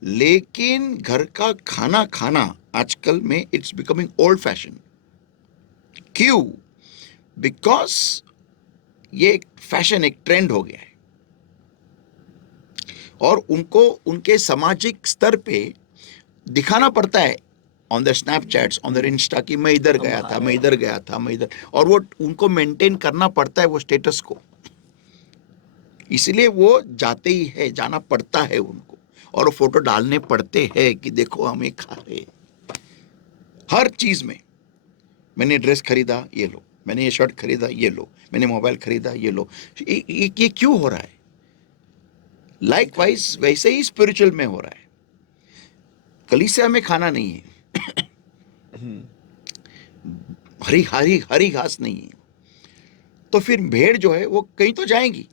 लेकिन घर का खाना खाना आजकल में इट्स बिकमिंग ओल्ड फैशन। क्यों? बिकॉज ये एक फैशन, एक ट्रेंड हो गया है, और उनको उनके सामाजिक स्तर पे दिखाना पड़ता है on the Snapchats, on the Insta कि मैं इधर गया था, मैं इधर गया था, मैं इधर, और वो उनको मेंटेन करना पड़ता है वो स्टेटस को, इसलिए वो जाते ही है, जाना पड़ता है उनको, और वो फोटो डालने पड़ते हैं कि देखो हम ये खा रहे हैं। हर चीज में, मैंने ड्रेस खरीदा, ये लो, मैंने ये शर्ट खरीदा, ये लो, मैंने मोबाइल खरीदा, ये लो। ये क्यों हो रहा है? लाइकवाइज वैसे ही स्पिरिचुअल में हो रहा है। कलीसिया में खाना नहीं है, हरी हरी हरी घास नहीं है, तो फिर भेड़ जो है वो कहीं तो जाएंगी,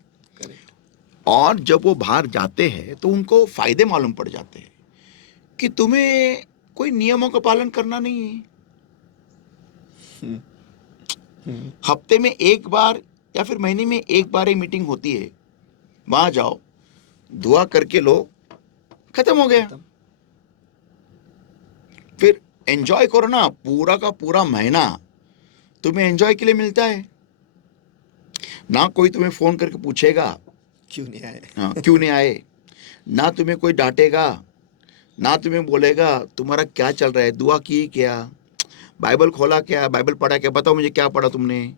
और जब वो बाहर जाते हैं तो उनको फायदे मालूम पड़ जाते हैं कि तुम्हें कोई नियमों का पालन करना नहीं है। हफ्ते में एक बार या फिर महीने में एक बार एक मीटिंग होती है, वहां जाओ, दुआ करके लो, खत्म हो गया। फिर एंजॉय करो ना, पूरा का पूरा महीना तुम्हें एंजॉय के लिए मिलता है ना। कोई तुम्हें फोन करके पूछेगा क्यों नहीं आए, हाँ क्यों नहीं आए, ना तुम्हें कोई डांटेगा, ना तुम्हें बोलेगा तुम्हारा क्या चल रहा है, दुआ की क्या, बाइबल खोला क्या, बाइबल पढ़ा क्या, बताओ मुझे क्या पढ़ा तुमने।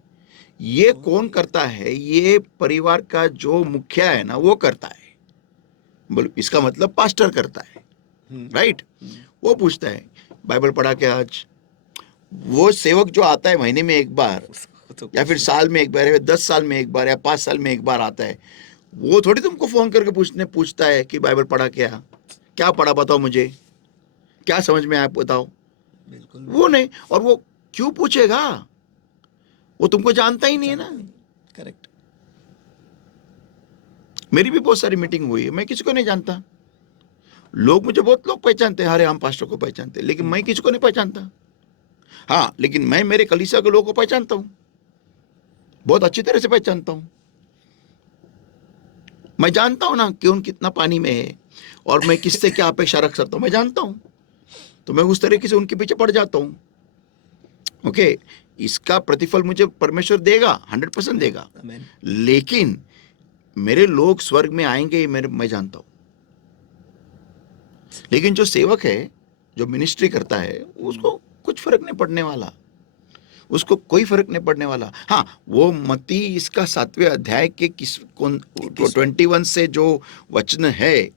ये कौन करता है? ये परिवार का जो मुखिया है ना वो करता है। बोल, इसका मतलब पास्टर करता है, राइट? वो पूछता है बाइबल पढ़ा क्या आज। वो सेवक जो आता है महीने में एक बार या फिर साल में एक बार या 10 साल में एक बार या 5 साल में एक बार आता है, वो थोड़ी तुमको फोन करके पूछता है कि बाइबल पढ़ा क्या पढ़ा, बताओ मुझे, क्या समझ में आया बताओ। बिल्कुल वो नहीं, और वो क्यों पूछेगा? वो तुमको जानता ही नहीं है ना। करेक्ट। मेरी भी बहुत सारी मीटिंग हुई है, मैं किसी को नहीं जानता। लोग मुझे, बहुत लोग पहचानते हैं, अरे हम पास्टर को पहचानते हैं, लेकिन मैं किसी को नहीं पहचानता। हाँ, लेकिन मैं मेरे कलीसिया के लोगों को पहचानता हूं, बहुत अच्छी तरह से पहचानता हूं। मैं जानता हूं ना कि उन कितना पानी में है और मैं किससे क्या अपेक्षा रख सकता हूं, मैं जानता हूं, तो मैं उस तरीके से उनके पीछे पड़ जाता हूं। ओके, इसका प्रतिफल मुझे परमेश्वर देगा, 100% देगा। लेकिन मेरे लोग स्वर्ग में आएंगे मैं जानता हूं। लेकिन जो सेवक है, जो मिनिस्ट्री करता है, उसको कुछ फर्क नहीं पड़ने वाला, उसको कोई फर्क नहीं पड़ने वाला। हाँ, वो मत्ती इसका 7वें अध्याय के 21 से जो वचन है,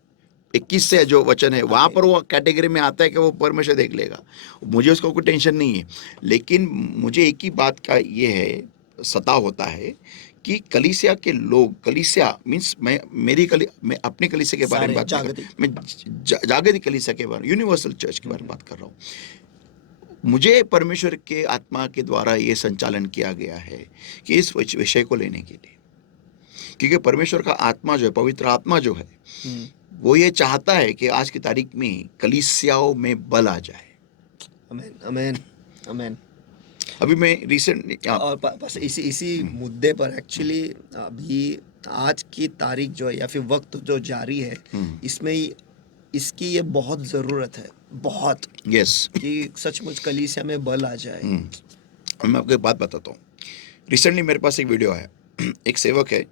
21 से जो वचन है, वहां पर वो कैटेगरी में आता है कि वो परमेश्वर देख लेगा, मुझे उसका कोई टेंशन नहीं है। लेकिन मुझे एक ही बात का ये है, सता होता है कि कलीसिया के लोग, कलीसिया मीन्स मैं अपनी कलीसिया के बारे में बात कर रहा हूँ, मैं जागतिक कलीसिया के बारे में, यूनिवर्सल चर्च के बारे में बात कर रहा हूँ। मुझे परमेश्वर के आत्मा के द्वारा ये संचालन किया गया है कि इस विषय को लेने के लिए, क्योंकि परमेश्वर का आत्मा जो है, पवित्र आत्मा जो है, वो ये चाहता है कि आज की तारीख में कलीसियाओं में बल आ जाए। आमेन, आमेन, आमेन। अभी मैं रिसेंटली, और बस इसी मुद्दे पर एक्चुअली अभी आज की तारीख जो है या फिर वक्त जो जारी है, इसमें इसकी ये बहुत ज़रूरत है, बहुत, यस, कि सचमुच कलीसिया में बल आ जाए। मैं आपको एक बात बताता हूँ। रिसेंटली मेरे पास एक वीडियो है, एक सेवक है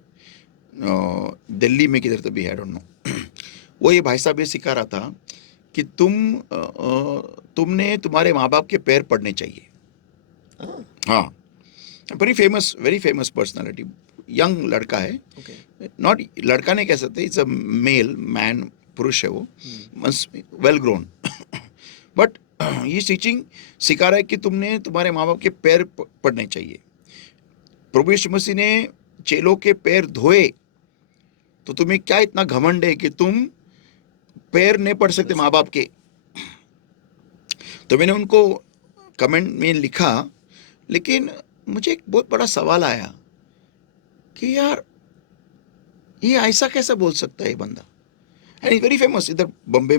दिल्ली में, किधर तो भी है, आई डोंट नो। वो ये भाई साहब ये सिखा रहा था कि तुमने तुम्हारे माँ बाप के पैर पड़ने चाहिए। हाँ, हाँ, वेरी फेमस पर्सनालिटी, यंग लड़का है, ओके, नॉट लड़का नहीं कह सकते, इट्स अ मैन, पुरुष है वो, वेल ग्रोन, बट ये टीचिंग सिखा रहा है कि तुमने तुम्हारे माँ बाप के पैर पड़ने चाहिए। प्रभु यीशु मसीह ने चेलों के पैर धोए, तो तुम्हें क्या इतना घमंड है कि तुम पैर नहीं पड़ सकते माँ बाप के? तो मैंने उनको कमेंट में लिखा, लेकिन मुझे एक बहुत बड़ा सवाल आया कि यार ये ऐसा कैसा बोल सकता है ये बंदा? एंड वेरी फेमस, इधर बम्बे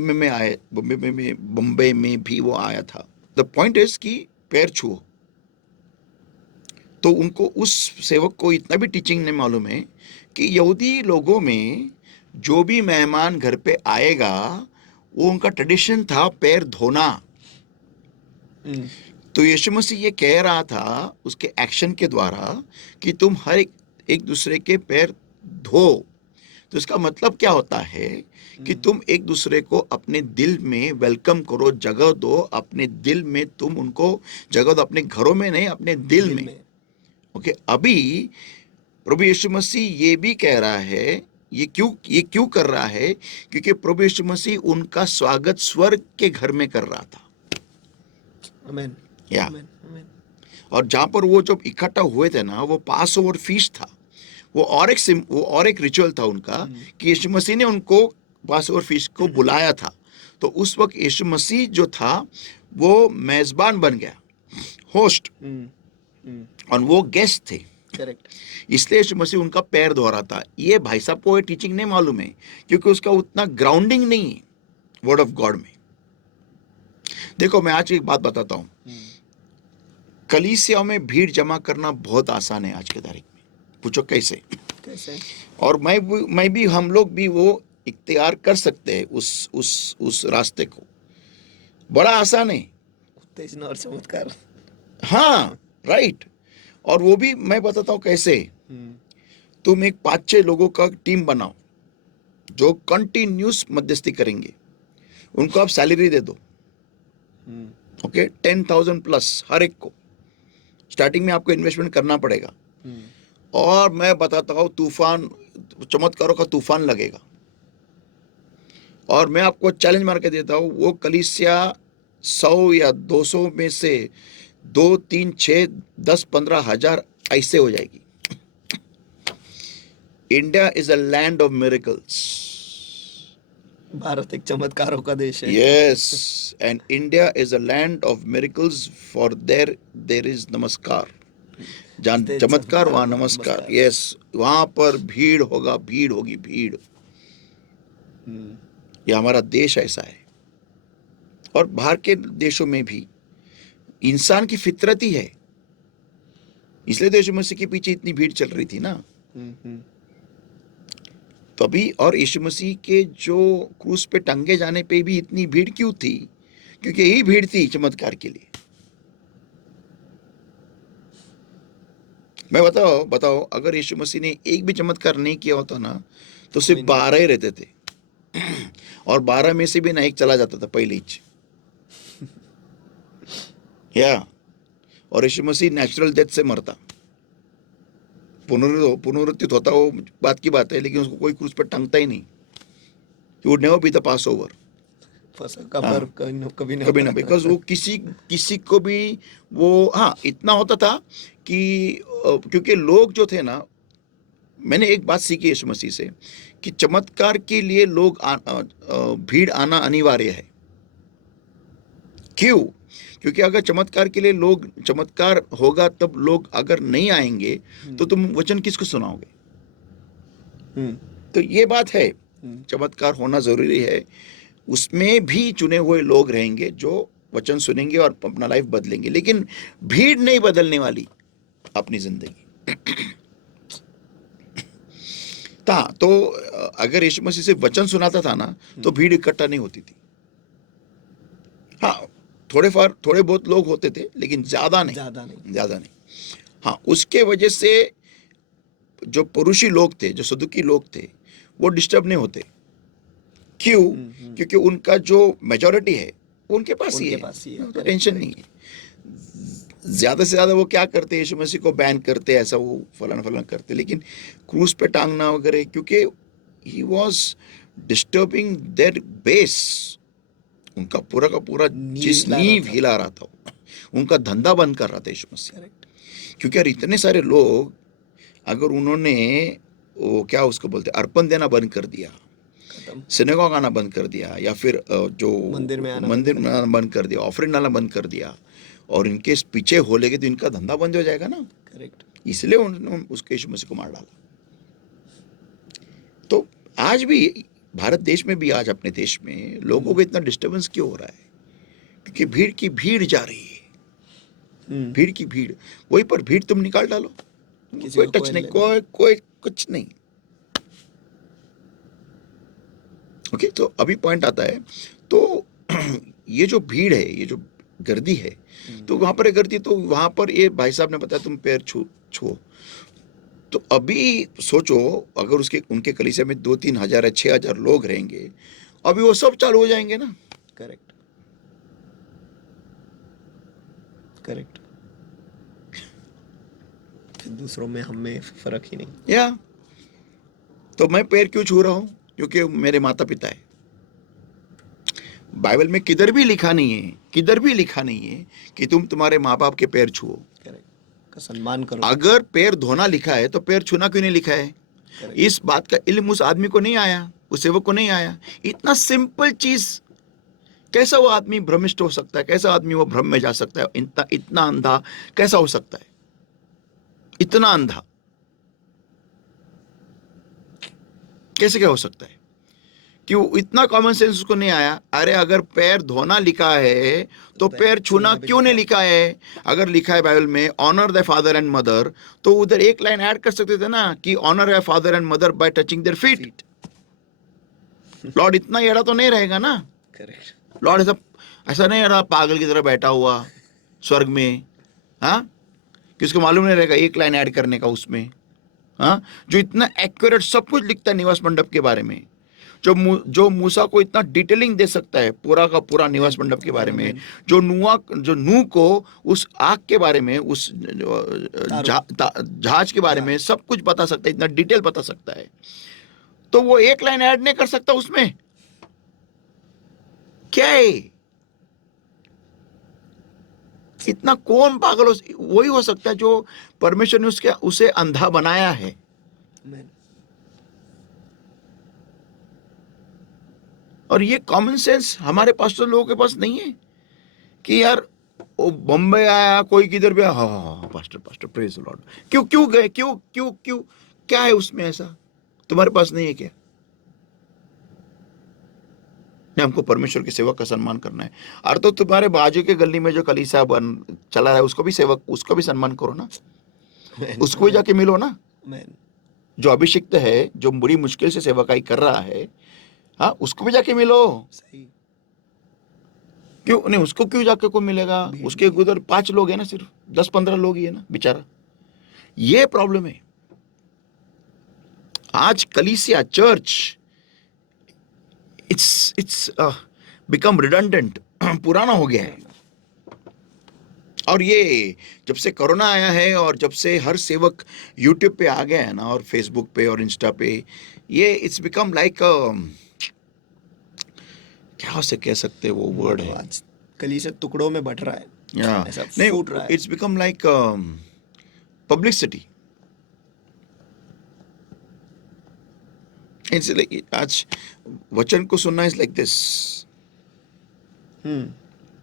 में भी वो आया था। द पॉइंट इज कि पैर छुओ। तो उनको, उस सेवक को इतना भी टीचिंग नहीं मालूम है कि यहूदी लोगों में जो भी मेहमान घर पे आएगा वो उनका ट्रेडिशन था पैर धोना। तो यीशु मसीह ये कह रहा था उसके एक्शन के द्वारा कि तुम हर एक दूसरे के पैर धो। तो इसका मतलब क्या होता है कि तुम एक दूसरे को अपने दिल में वेलकम करो, जगह दो अपने दिल में, तुम उनको जगह दो, अपने घरों में नहीं, अपने दिल में। ओके, अभी प्रभु यीशु मसीह ये भी कह रहा है, ये क्यों कर रहा है? क्योंकि प्रभु यीशु मसीह उनका स्वागत स्वर्ग के घर में कर रहा था। आमीन, या आमीन, आमीन। और जहां पर वो जब इकट्ठा हुए थे ना, वो पास ओवर फीस्ट था, वो और एक रिचुअल था उनका कि यीशु मसीह ने उनको पास ओवर फीस्ट को बुलाया था। तो उस वक्त यीशु मसीह जो था वो मेजबान बन गया, होस्ट, और वो गेस्ट थे। करेक्ट। इसलिए यीशु मसीह उनका पैर धो रहा था। ये भाई साहब को ये टीचिंग नहीं मालूम है, क्योंकि उसका उतना ग्राउंडिंग नहीं है वर्ड ऑफ गॉड में। देखो, मैं आज एक बात बताता हूँ, कलीसियाओं में भीड़ जमा करना बहुत आसान है आज के तारीख में। पूछो कैसे? और मैं भी हम लोग भी वो इख्तियार कर सकते हैं उस रास्ते को। बड़ा आसान है। उत्तेजना और चमत्कार। हाँ, राइट। और वो भी मैं बताता हूँ कैसे। तुम एक 5-6 लोगों का टीम बनाओ जो कंटिन्यूस मध्यस्थी करेंगे, उनको आप सैलरी दे दो, ओके, 10,000 प्लस हर एक को। स्टार्टिंग में आपको इन्वेस्टमेंट करना पड़ेगा, और मैं बताता हूँ तूफान, चमत्कारों का तूफान लगेगा। और मैं आपको चैलेंज मार के देता हूँ, वो कलीसिया 100 या 200 में से 2, 3, 6, 10, 15 हजार ऐसे हो जाएगी। India is a land of miracles. Bharat एक चमत्कारों का देश है। Yes, and India is a land of miracles, for their is नमस्कार। जहाँ चमत्कार वहाँ नमस्कार। यस, वहां पर भीड़ होगी भीड़। ये हमारा देश ऐसा है, और बाहर के देशों में भी इंसान की फितरत ही है। इसलिए तो यीशु मसीह के पीछे इतनी भीड़ चल रही थी ना तभी। और यीशु मसीह के जो क्रूस पे टंगे जाने पे भी इतनी भीड़ क्यों थी? क्योंकि यही भीड़ थी चमत्कार के लिए। मैं बताओ, अगर यीशु मसीह ने एक भी चमत्कार नहीं किया होता ना, तो सिर्फ 12 ही रहते थे, और 12 में से भी ना एक चला जाता था पहले ही। या और यीशु मसीह नेचुरल डेथ से मरता, पुनरुत्थित होता, वो बात की बात है, लेकिन उसको कोई क्रूस पर टंगता ही नहीं। He would never be the pass over, कभी ना, बिकॉज वो किसी को भी वो, हाँ, इतना होता था कि क्योंकि लोग जो थे ना, मैंने एक बात सीखी यीशु मसीह से कि चमत्कार के लिए लोग भीड़ आना अनिवार्य है। क्यों? क्योंकि अगर चमत्कार के लिए चमत्कार होगा तब लोग अगर नहीं आएंगे तो तुम वचन किसको सुनाओगे? तो ये बात है, चमत्कार होना जरूरी है। उसमें भी चुने हुए लोग रहेंगे जो वचन सुनेंगे और अपना लाइफ बदलेंगे, लेकिन भीड़ नहीं बदलने वाली अपनी जिंदगी। तो अगर यीशु मसीह से वचन सुनाता था ना, तो भीड़ इकट्ठा नहीं होती थी। हाँ, थोड़े बहुत लोग होते थे, लेकिन ज्यादा नहीं। हाँ, उसके वजह से जो पुरुषी लोग थे, जो सदुकी लोग थे, वो डिस्टर्ब नहीं होते। क्यों? क्योंकि उनका जो मेजॉरिटी है वो उनके पास ही उनके है, पास ही है। उनको Correct, टेंशन नहीं है। ज्यादा से ज्यादा वो क्या करते हैं, यीशु मसीह को बैन करते, ऐसा वो फलाना फलाना करते, लेकिन क्रूज पे टांगना वगैरह, क्योंकि he was disturbing there base, उनका पूरा का पूरा नींव जिस हिला रहा नींव था। हिला रहा था, उनका धंधा बंद कर रहा था यीशु मसीह। करेक्ट। क्योंकि यार इतने सारे लोग, अगर उन्होंने वो क्या उसको बोलते अर्पण देना बंद कर दिया, खत्म। सिनेगॉग आना बंद कर दिया, या फिर जो मंदिर में आना मंदिर बंद में कर आना बंद कर दिया, ऑफरिंग डालना बंद कर दिया, और इनके पीछे हो लेगे तो इनका धंधा बंद हो जाएगा ना। करेक्ट। इसलिए उन्होंने उसके यीशु मसीह को मार डाला। तो आज भी भारत देश में भी, आज अपने देश में लोगों को इतना डिस्टर्बेंस क्यों हो रहा है? क्योंकि भीड़ की भीड़ जा रही है, भीड़ की भीड़। वही पर भीड़ तुम निकाल डालो, किसी कोई को टच नहीं, लेना कोई कोई कुछ नहीं। ओके, तो अभी पॉइंट आता है, तो ये जो भीड़ है, ये जो गर्दी है, तो वहां पर गर्दी, तो वहां पर ये भाई साहब ने बताया तुम पैर छुओ, तो अभी सोचो अगर उसके उनके कलीसिया में 2-3 हजार या 6,000 लोग रहेंगे, अभी वो सब चालू हो जाएंगे ना। करेक्ट। करेक्ट। फिर दूसरों में हम में फर्क ही नहीं। या तो मैं पैर क्यों छू रहा हूं? क्योंकि मेरे माता पिता है। बाइबल में किधर भी लिखा नहीं है, किधर भी लिखा नहीं है कि तुम तुम्हारे माँ बाप के पैर छुओ। करेक्ट। का सम्मान करो। अगर पैर धोना लिखा है तो पैर छूना क्यों नहीं लिखा है? Correct. इस बात का इल्म उस आदमी को नहीं आया, उस सेवक को नहीं आया। इतना सिंपल चीज, कैसा वो आदमी भ्रमिष्ट हो सकता है? कैसा आदमी वो भ्रम में जा सकता है? इतना इतना अंधा कैसा हो सकता है? इतना अंधा कैसे क्या हो सकता है? क्यों इतना कॉमन सेंस उसको नहीं आया? अरे अगर पैर धोना लिखा है तो पैर छूना क्यों नहीं लिखा है? अगर लिखा है बाइबल में honour the father and mother, तो उधर एक लाइन ऐड कर सकते थे ना कि honour your father and mother by touching their feet. Lord इतना एड़ा तो नहीं रहेगा ना। करेक्ट। लॉर्ड ऐसा ऐसा नहीं रहा पागल की तरह बैठा हुआ स्वर्ग में, हाँ, कि उसको मालूम नहीं रहेगा एक लाइन ऐड करने का उसमें, हाँ, जो इतना एक्यूरेट सब कुछ लिखता है निवास मंडप के बारे में, जो मूसा को इतना डिटेलिंग दे सकता है पूरा का पूरा निवास मंडप के बारे में, जो नूह को उस आग के बारे में, उस जहाज के बारे में सब कुछ बता सकता है, इतना डिटेल बता सकता है, तो वो एक लाइन ऐड नहीं कर सकता उसमें? क्या है? इतना कौन पागल वही हो सकता है जो परमेश्वर ने उसे अंधा बनाया है। और ये कॉमन सेंस हमारे पास्टर लोगों के पास नहीं है कि यार वो बम्बई आया, कोई किधर भी, हाँ pastor pastor praise the Lord, क्यों क्यों गए, क्यों क्यों क्यों, क्या है उसमें ऐसा तुम्हारे पास नहीं है क्या? नहीं, हमको परमेश्वर के सेवक का सम्मान करना है। और तो तुम्हारे बाजू के गली में जो कलीसिया बन चला है उसको भी सेवक, उसको भी सम्मान करो ना, उसको भी जाके मिलो ना। जो अभिषिक्त है, जो बड़ी मुश्किल से सेवकाई कर रहा है, हाँ, उसको भी जाके मिलो। सही। क्यों नहीं, उसको क्यों जाके को मिलेगा? उसके उधर 5 लोग हैं ना, सिर्फ 10-15 लोग ही है ना बेचारा। ये प्रॉब्लम है आज कलीसिया चर्च, इट्स बिकम रिडंडेंट, पुराना हो गया है। और ये जब से कोरोना आया है और जब से हर सेवक यूट्यूब पे आ गया है ना, और फेसबुक पे और इंस्टा पे, ये इट्स बिकम लाइक, क्या से कह सकते हैं वो वर्ड है, आज कलीसिया टुकड़ों में बट रहा है, या नहीं, it's become like publicity. It's like आज वचन को सुनना इज लाइक दिस।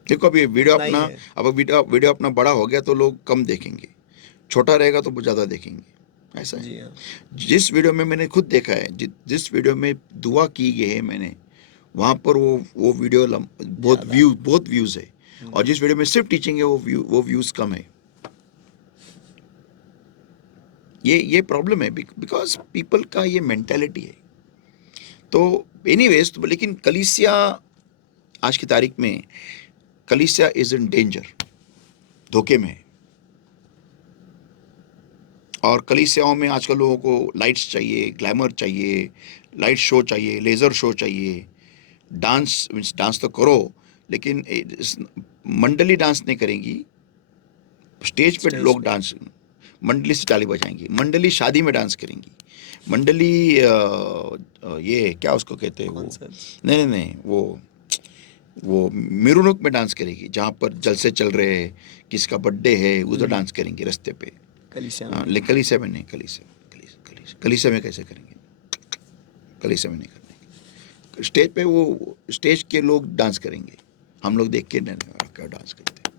देखो अभी वीडियो अपना, अब वीडियो अपना बड़ा हो गया तो लोग कम देखेंगे, छोटा रहेगा तो ज्यादा देखेंगे, ऐसा है। जिस वीडियो में मैंने खुद देखा है, जिस वीडियो में दुआ की गई है मैंने, वहां पर वो वीडियो बहुत व्यूज है, और जिस वीडियो में सिर्फ टीचिंग है वो व्यूज कम है। ये प्रॉब्लम है, बिकॉज पीपल का ये मेंटेलिटी है। तो एनीवेज, तो लेकिन कलीसिया आज की तारीख में, कलीसिया इज इन डेंजर, धोखे में। और कलीसियाओं में आजकल लोगों को लाइट्स चाहिए, ग्लैमर चाहिए, लाइट शो चाहिए, लेजर शो चाहिए, डांस मीन्स डांस तो करो, लेकिन मंडली डांस नहीं करेंगी। स्टेज पे स्टेज लोग पे। डांस मंडली से ताली बजाएंगी, मंडली शादी में डांस करेंगी, मंडली ये क्या उसको कहते हैं वो, कॉन्सर्ट्स। नहीं नहीं नहीं, वो मिरुनुक में डांस करेगी, जहाँ पर जलसे चल रहे हैं, किसका बर्थडे है, उधर डांस करेंगी रास्ते पे। कलीसिया हाँ, में। लेकिन कलीसिया में नहीं, कलीसिया में कैसे करेंगे, कलीसिया में नहीं करेंगे। स्टेज पे वो स्टेज के लोग डांस करेंगे, हम लोग देख के नहीं क्या डांस करते हैं।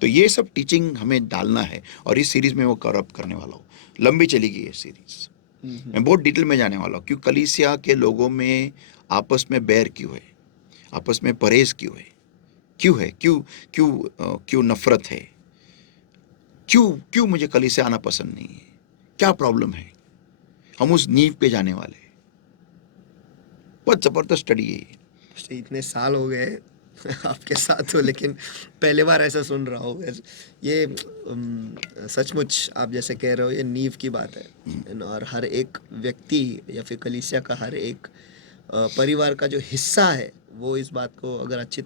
तो ये सब टीचिंग हमें डालना है, और इस सीरीज में वो कवर अप करने वाला हूँ। लंबी चलेगी ये सीरीज, मैं बहुत डिटेल में जाने वाला हूँ, क्यों कलीसिया के लोगों में आपस में बैर क्यों है, आपस में परहेज क्यों है, क्यों क्यों नफरत है, क्यों मुझे कलीसिया आना पसंद नहीं है, क्या प्रॉब्लम है। हम उस नींव पे जाने वाले हैं। बहुत जबरदस्त स्टडी है ये। इतने साल हो गए आपके साथ हो, लेकिन पहले बार ऐसा सुन रहा हूँ। ये सचमुच आप जैसे कह रहे हो, ये नींव की बात है। और हर एक व्यक्ति या फिर कलीसिया का हर एक परिवार का जो हिस्सा है, वो इस बात को अगर अच्छी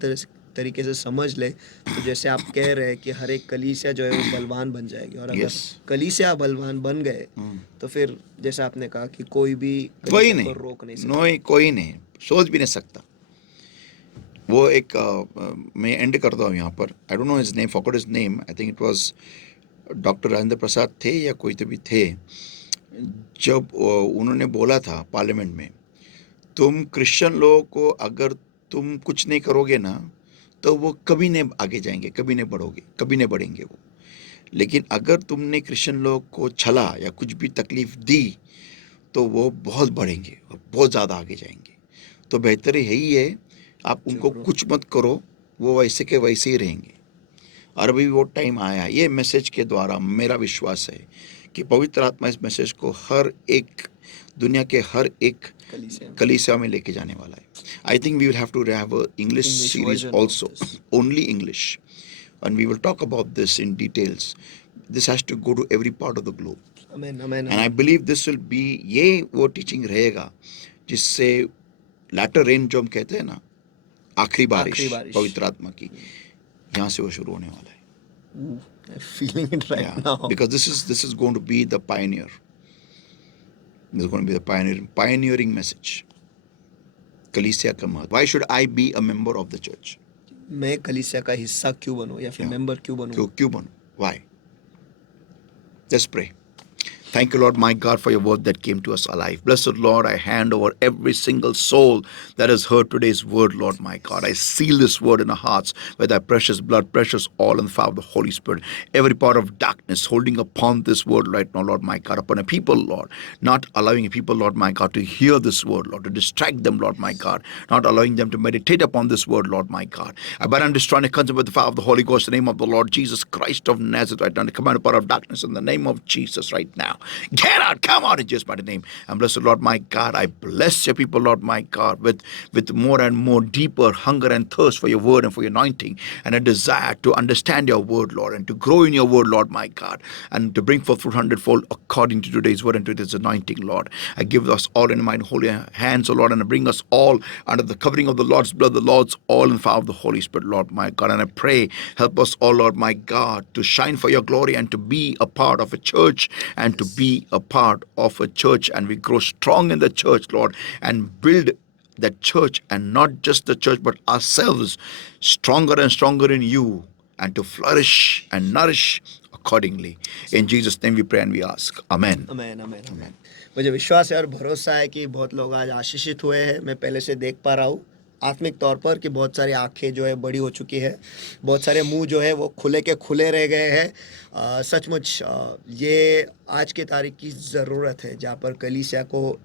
तरीके से समझ ले, तो जैसे आप कह रहे हैं कि हर एक कलीसिया जो है वो बलवान बन जाएगी। और अगर Yes. कलीसिया बलवान बन गए, तो फिर जैसे आपने कहा कि कोई भी कोई कलीसिया नहीं, को रोक नहीं सकता। कोई नहीं सोच भी नहीं सकता। वो एक मैं एंड करता हूँ यहाँ पर। I don't know his name, forgot his name, I think it was doctor Rajendra Prasad थे या कोई तो भी थे। जब उन्होंने बोला था पार्लियामेंट में, तुम क्रिश्चियन लोगों को अगर तुम कुछ नहीं करोगे ना, तो वो कभी नहीं आगे जाएंगे, कभी नहीं बढ़ोगे, कभी नहीं बढ़ेंगे वो। लेकिन अगर तुमने क्रिश्चियन लोगों को छला या कुछ भी तकलीफ दी, तो वो बहुत बढ़ेंगे और बहुत ज़्यादा आगे जाएंगे। तो बेहतर यही है, आप उनको कुछ मत करो, वो वैसे के वैसे ही रहेंगे। और अभी वो टाइम आया, ये मैसेज के द्वारा मेरा विश्वास है कि पवित्र आत्मा इस मैसेज को हर एक दुनिया के हर एक कलीसिया में लेके जाने वाला है। I think we will have to have a English series also, only English, and we will talk about this in details. This has to go to every part of the globe. Amen, amen, And I believe this will be, ये वो teaching रहेगा जिससे latter rain जो हम कहते हैं ना, आखिरी बारिश पवित्र आत्मा की, यहाँ से वो शुरू होने वाला है। I'm feeling it right now. Because this is going to be the pioneer. This is going to be the pioneering message. कलीसिया का महत्व. Why should I be a member of the church? मैं कलीसिया का हिस्सा क्यों बनूं या फिर मेंबर क्यों बनूं? क्यों बनूं? Why? Let's pray. Thank you, Lord, my God, for your word that came to us alive. Blessed Lord, I hand over every single soul that has heard today's word, Lord, my God. I seal this word in our hearts with thy precious blood, precious oil, and the fire of the Holy Spirit. Every part of darkness holding upon this word right now, Lord, my God, upon a people, Lord, not allowing a people, Lord, my God, to hear this word, Lord, to distract them, Lord, my God, not allowing them to meditate upon this word, Lord, my God. I bind and destroy and consume with the fire of the Holy Ghost, in the name of the Lord Jesus Christ of Nazareth, right now, to command a power of darkness in the name of Jesus right now. Get out, come out in Jesus' mighty name. And blessed Lord, my God, I bless your people, Lord, my God, with more and more deeper hunger and thirst for your word and for your anointing, and a desire to understand your word, Lord, and to grow in your word, Lord, my God, and to bring forth fruit hundredfold according to today's word and to this anointing, Lord. I give us all in my holy hands, O Lord, and I bring us all under the covering of the Lord's blood, the Lord's all in fire of the Holy Spirit, Lord, my God. And I pray, help us all, Lord, my God, to shine for your glory and to be a part of a church and to be a part of a church, and we grow strong in the church, Lord, and build that church, and not just the church but ourselves stronger and stronger in you, and to flourish and nourish accordingly. In Jesus' name we pray and we ask. Amen. Amen, amen, amen. मुझे विश्वास है और भरोसा है कि बहुत लोग आज आशीषित हुए हैं। मैं पहले से देख पा रहा हूँ आत्मिक तौर पर कि बहुत सारी आंखें जो है बड़ी हो चुकी है, बहुत सारे मुंह जो है वो खुले के खुले रह गए हैं। सचमुच ये आज की तारीख की ज़रूरत है, जहाँ पर कलीसिया को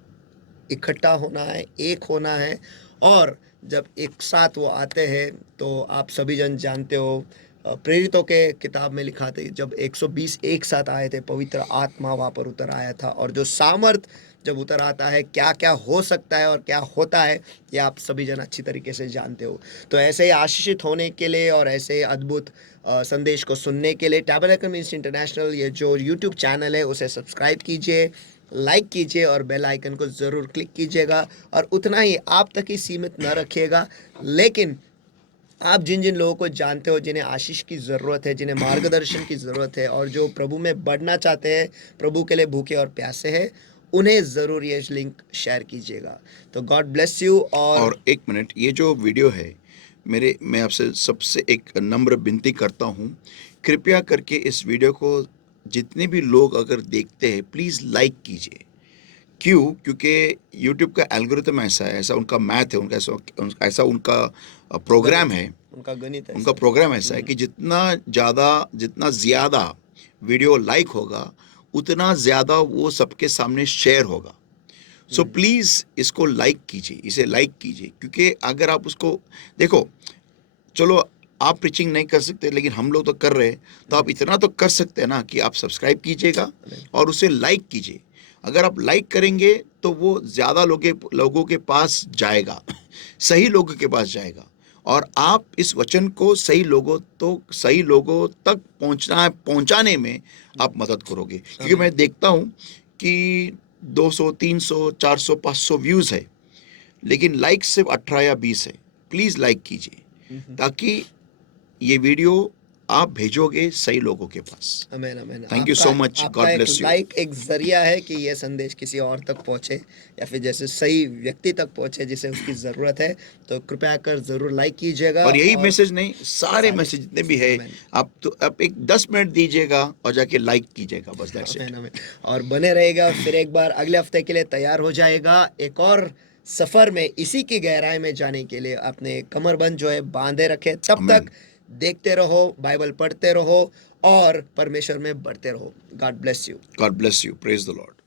इकट्ठा होना है, एक होना है। और जब एक साथ वो आते हैं तो आप सभी जन जानते हो, प्रेरितों के किताब में लिखा था, जब 120 एक साथ आए थे, पवित्र आत्मा वहाँ पर उतर आया था। और जो सामर्थ जब उतर आता है, क्या क्या हो सकता है और क्या होता है, ये आप सभी जन अच्छी तरीके से जानते हो। तो ऐसे ही आशीषित होने के लिए और ऐसे अद्भुत संदेश को सुनने के लिए टैबरनेकल मिनिस्ट्री इंटरनेशनल ये जो यूट्यूब चैनल है उसे सब्सक्राइब कीजिए, लाइक कीजिए और बेल आइकन को ज़रूर क्लिक कीजिएगा। और उतना ही आप तक ही सीमित न रखिएगा, लेकिन आप जिन जिन लोगों को जानते हो जिन्हें आशीष की ज़रूरत है, जिन्हें मार्गदर्शन की ज़रूरत है और जो प्रभु में बढ़ना चाहते हैं, प्रभु के लिए भूखे और प्यासे हैं, उन्हें ज़रूर ये लिंक शेयर कीजिएगा। तो गॉड ब्लेस यू। और एक मिनट, ये जो वीडियो है मैं आपसे सबसे एक नम्र विनती करता हूँ, कृपया करके इस वीडियो को जितने भी लोग अगर देखते हैं प्लीज़ लाइक कीजिए। क्यों? क्योंकि यूट्यूब का एल्गोरिथम ऐसा है, ऐसा उनका मैथ है, उनका ऐसा उनका प्रोग्राम है, उनका गणित है, उनका प्रोग्राम ऐसा है कि जितना ज़्यादा वीडियो लाइक होगा उतना ज़्यादा वो सबके सामने शेयर होगा। सो प्लीज़ इसको लाइक कीजिए, इसे लाइक कीजिए, क्योंकि अगर आप उसको देखो, चलो आप प्रीचिंग नहीं कर सकते लेकिन हम लोग तो कर रहे हैं, तो आप इतना तो कर सकते हैं ना कि आप सब्सक्राइब कीजिएगा और उसे लाइक कीजिए। अगर आप लाइक करेंगे तो वो ज़्यादा लोगों के पास जाएगा, सही लोगों के पास जाएगा, और आप इस वचन को सही लोगों तक पहुंचाने में आप मदद करोगे। क्योंकि मैं देखता हूं कि 200, 300, 400, 500 व्यूज़ है, लेकिन लाइक सिर्फ 18 या 20 है। प्लीज़ लाइक कीजिए ताकि ये वीडियो आप भेजोगे सही लोगों के पास। Amen, amen. Thank you so much, God bless you. Like एक जरिया है कि ये संदेश किसी और तक पहुंचे, या फिर जैसे सही व्यक्ति तक पहुंचे जिसे उसकी ज़रूरत है। तो कृपया कर ज़रूर लाइक कीजिएगा। और यही मैसेज नहीं, सारे मैसेज जितने भी है, आप एक 10 मिनट दीजिएगा और जाके लाइक कीजिएगा, बस दैट्स इट। और बने रहेगा। फिर एक बार अगले हफ्ते के लिए तैयार हो जाएगा एक और सफ़र में, इसी की गहराई में जाने के लिए अपने कमरबंद जो है बांधे रखे। तब तक देखते रहो, बाइबल पढ़ते रहो और परमेश्वर में बढ़ते रहो। God bless you. God bless you. Praise the Lord.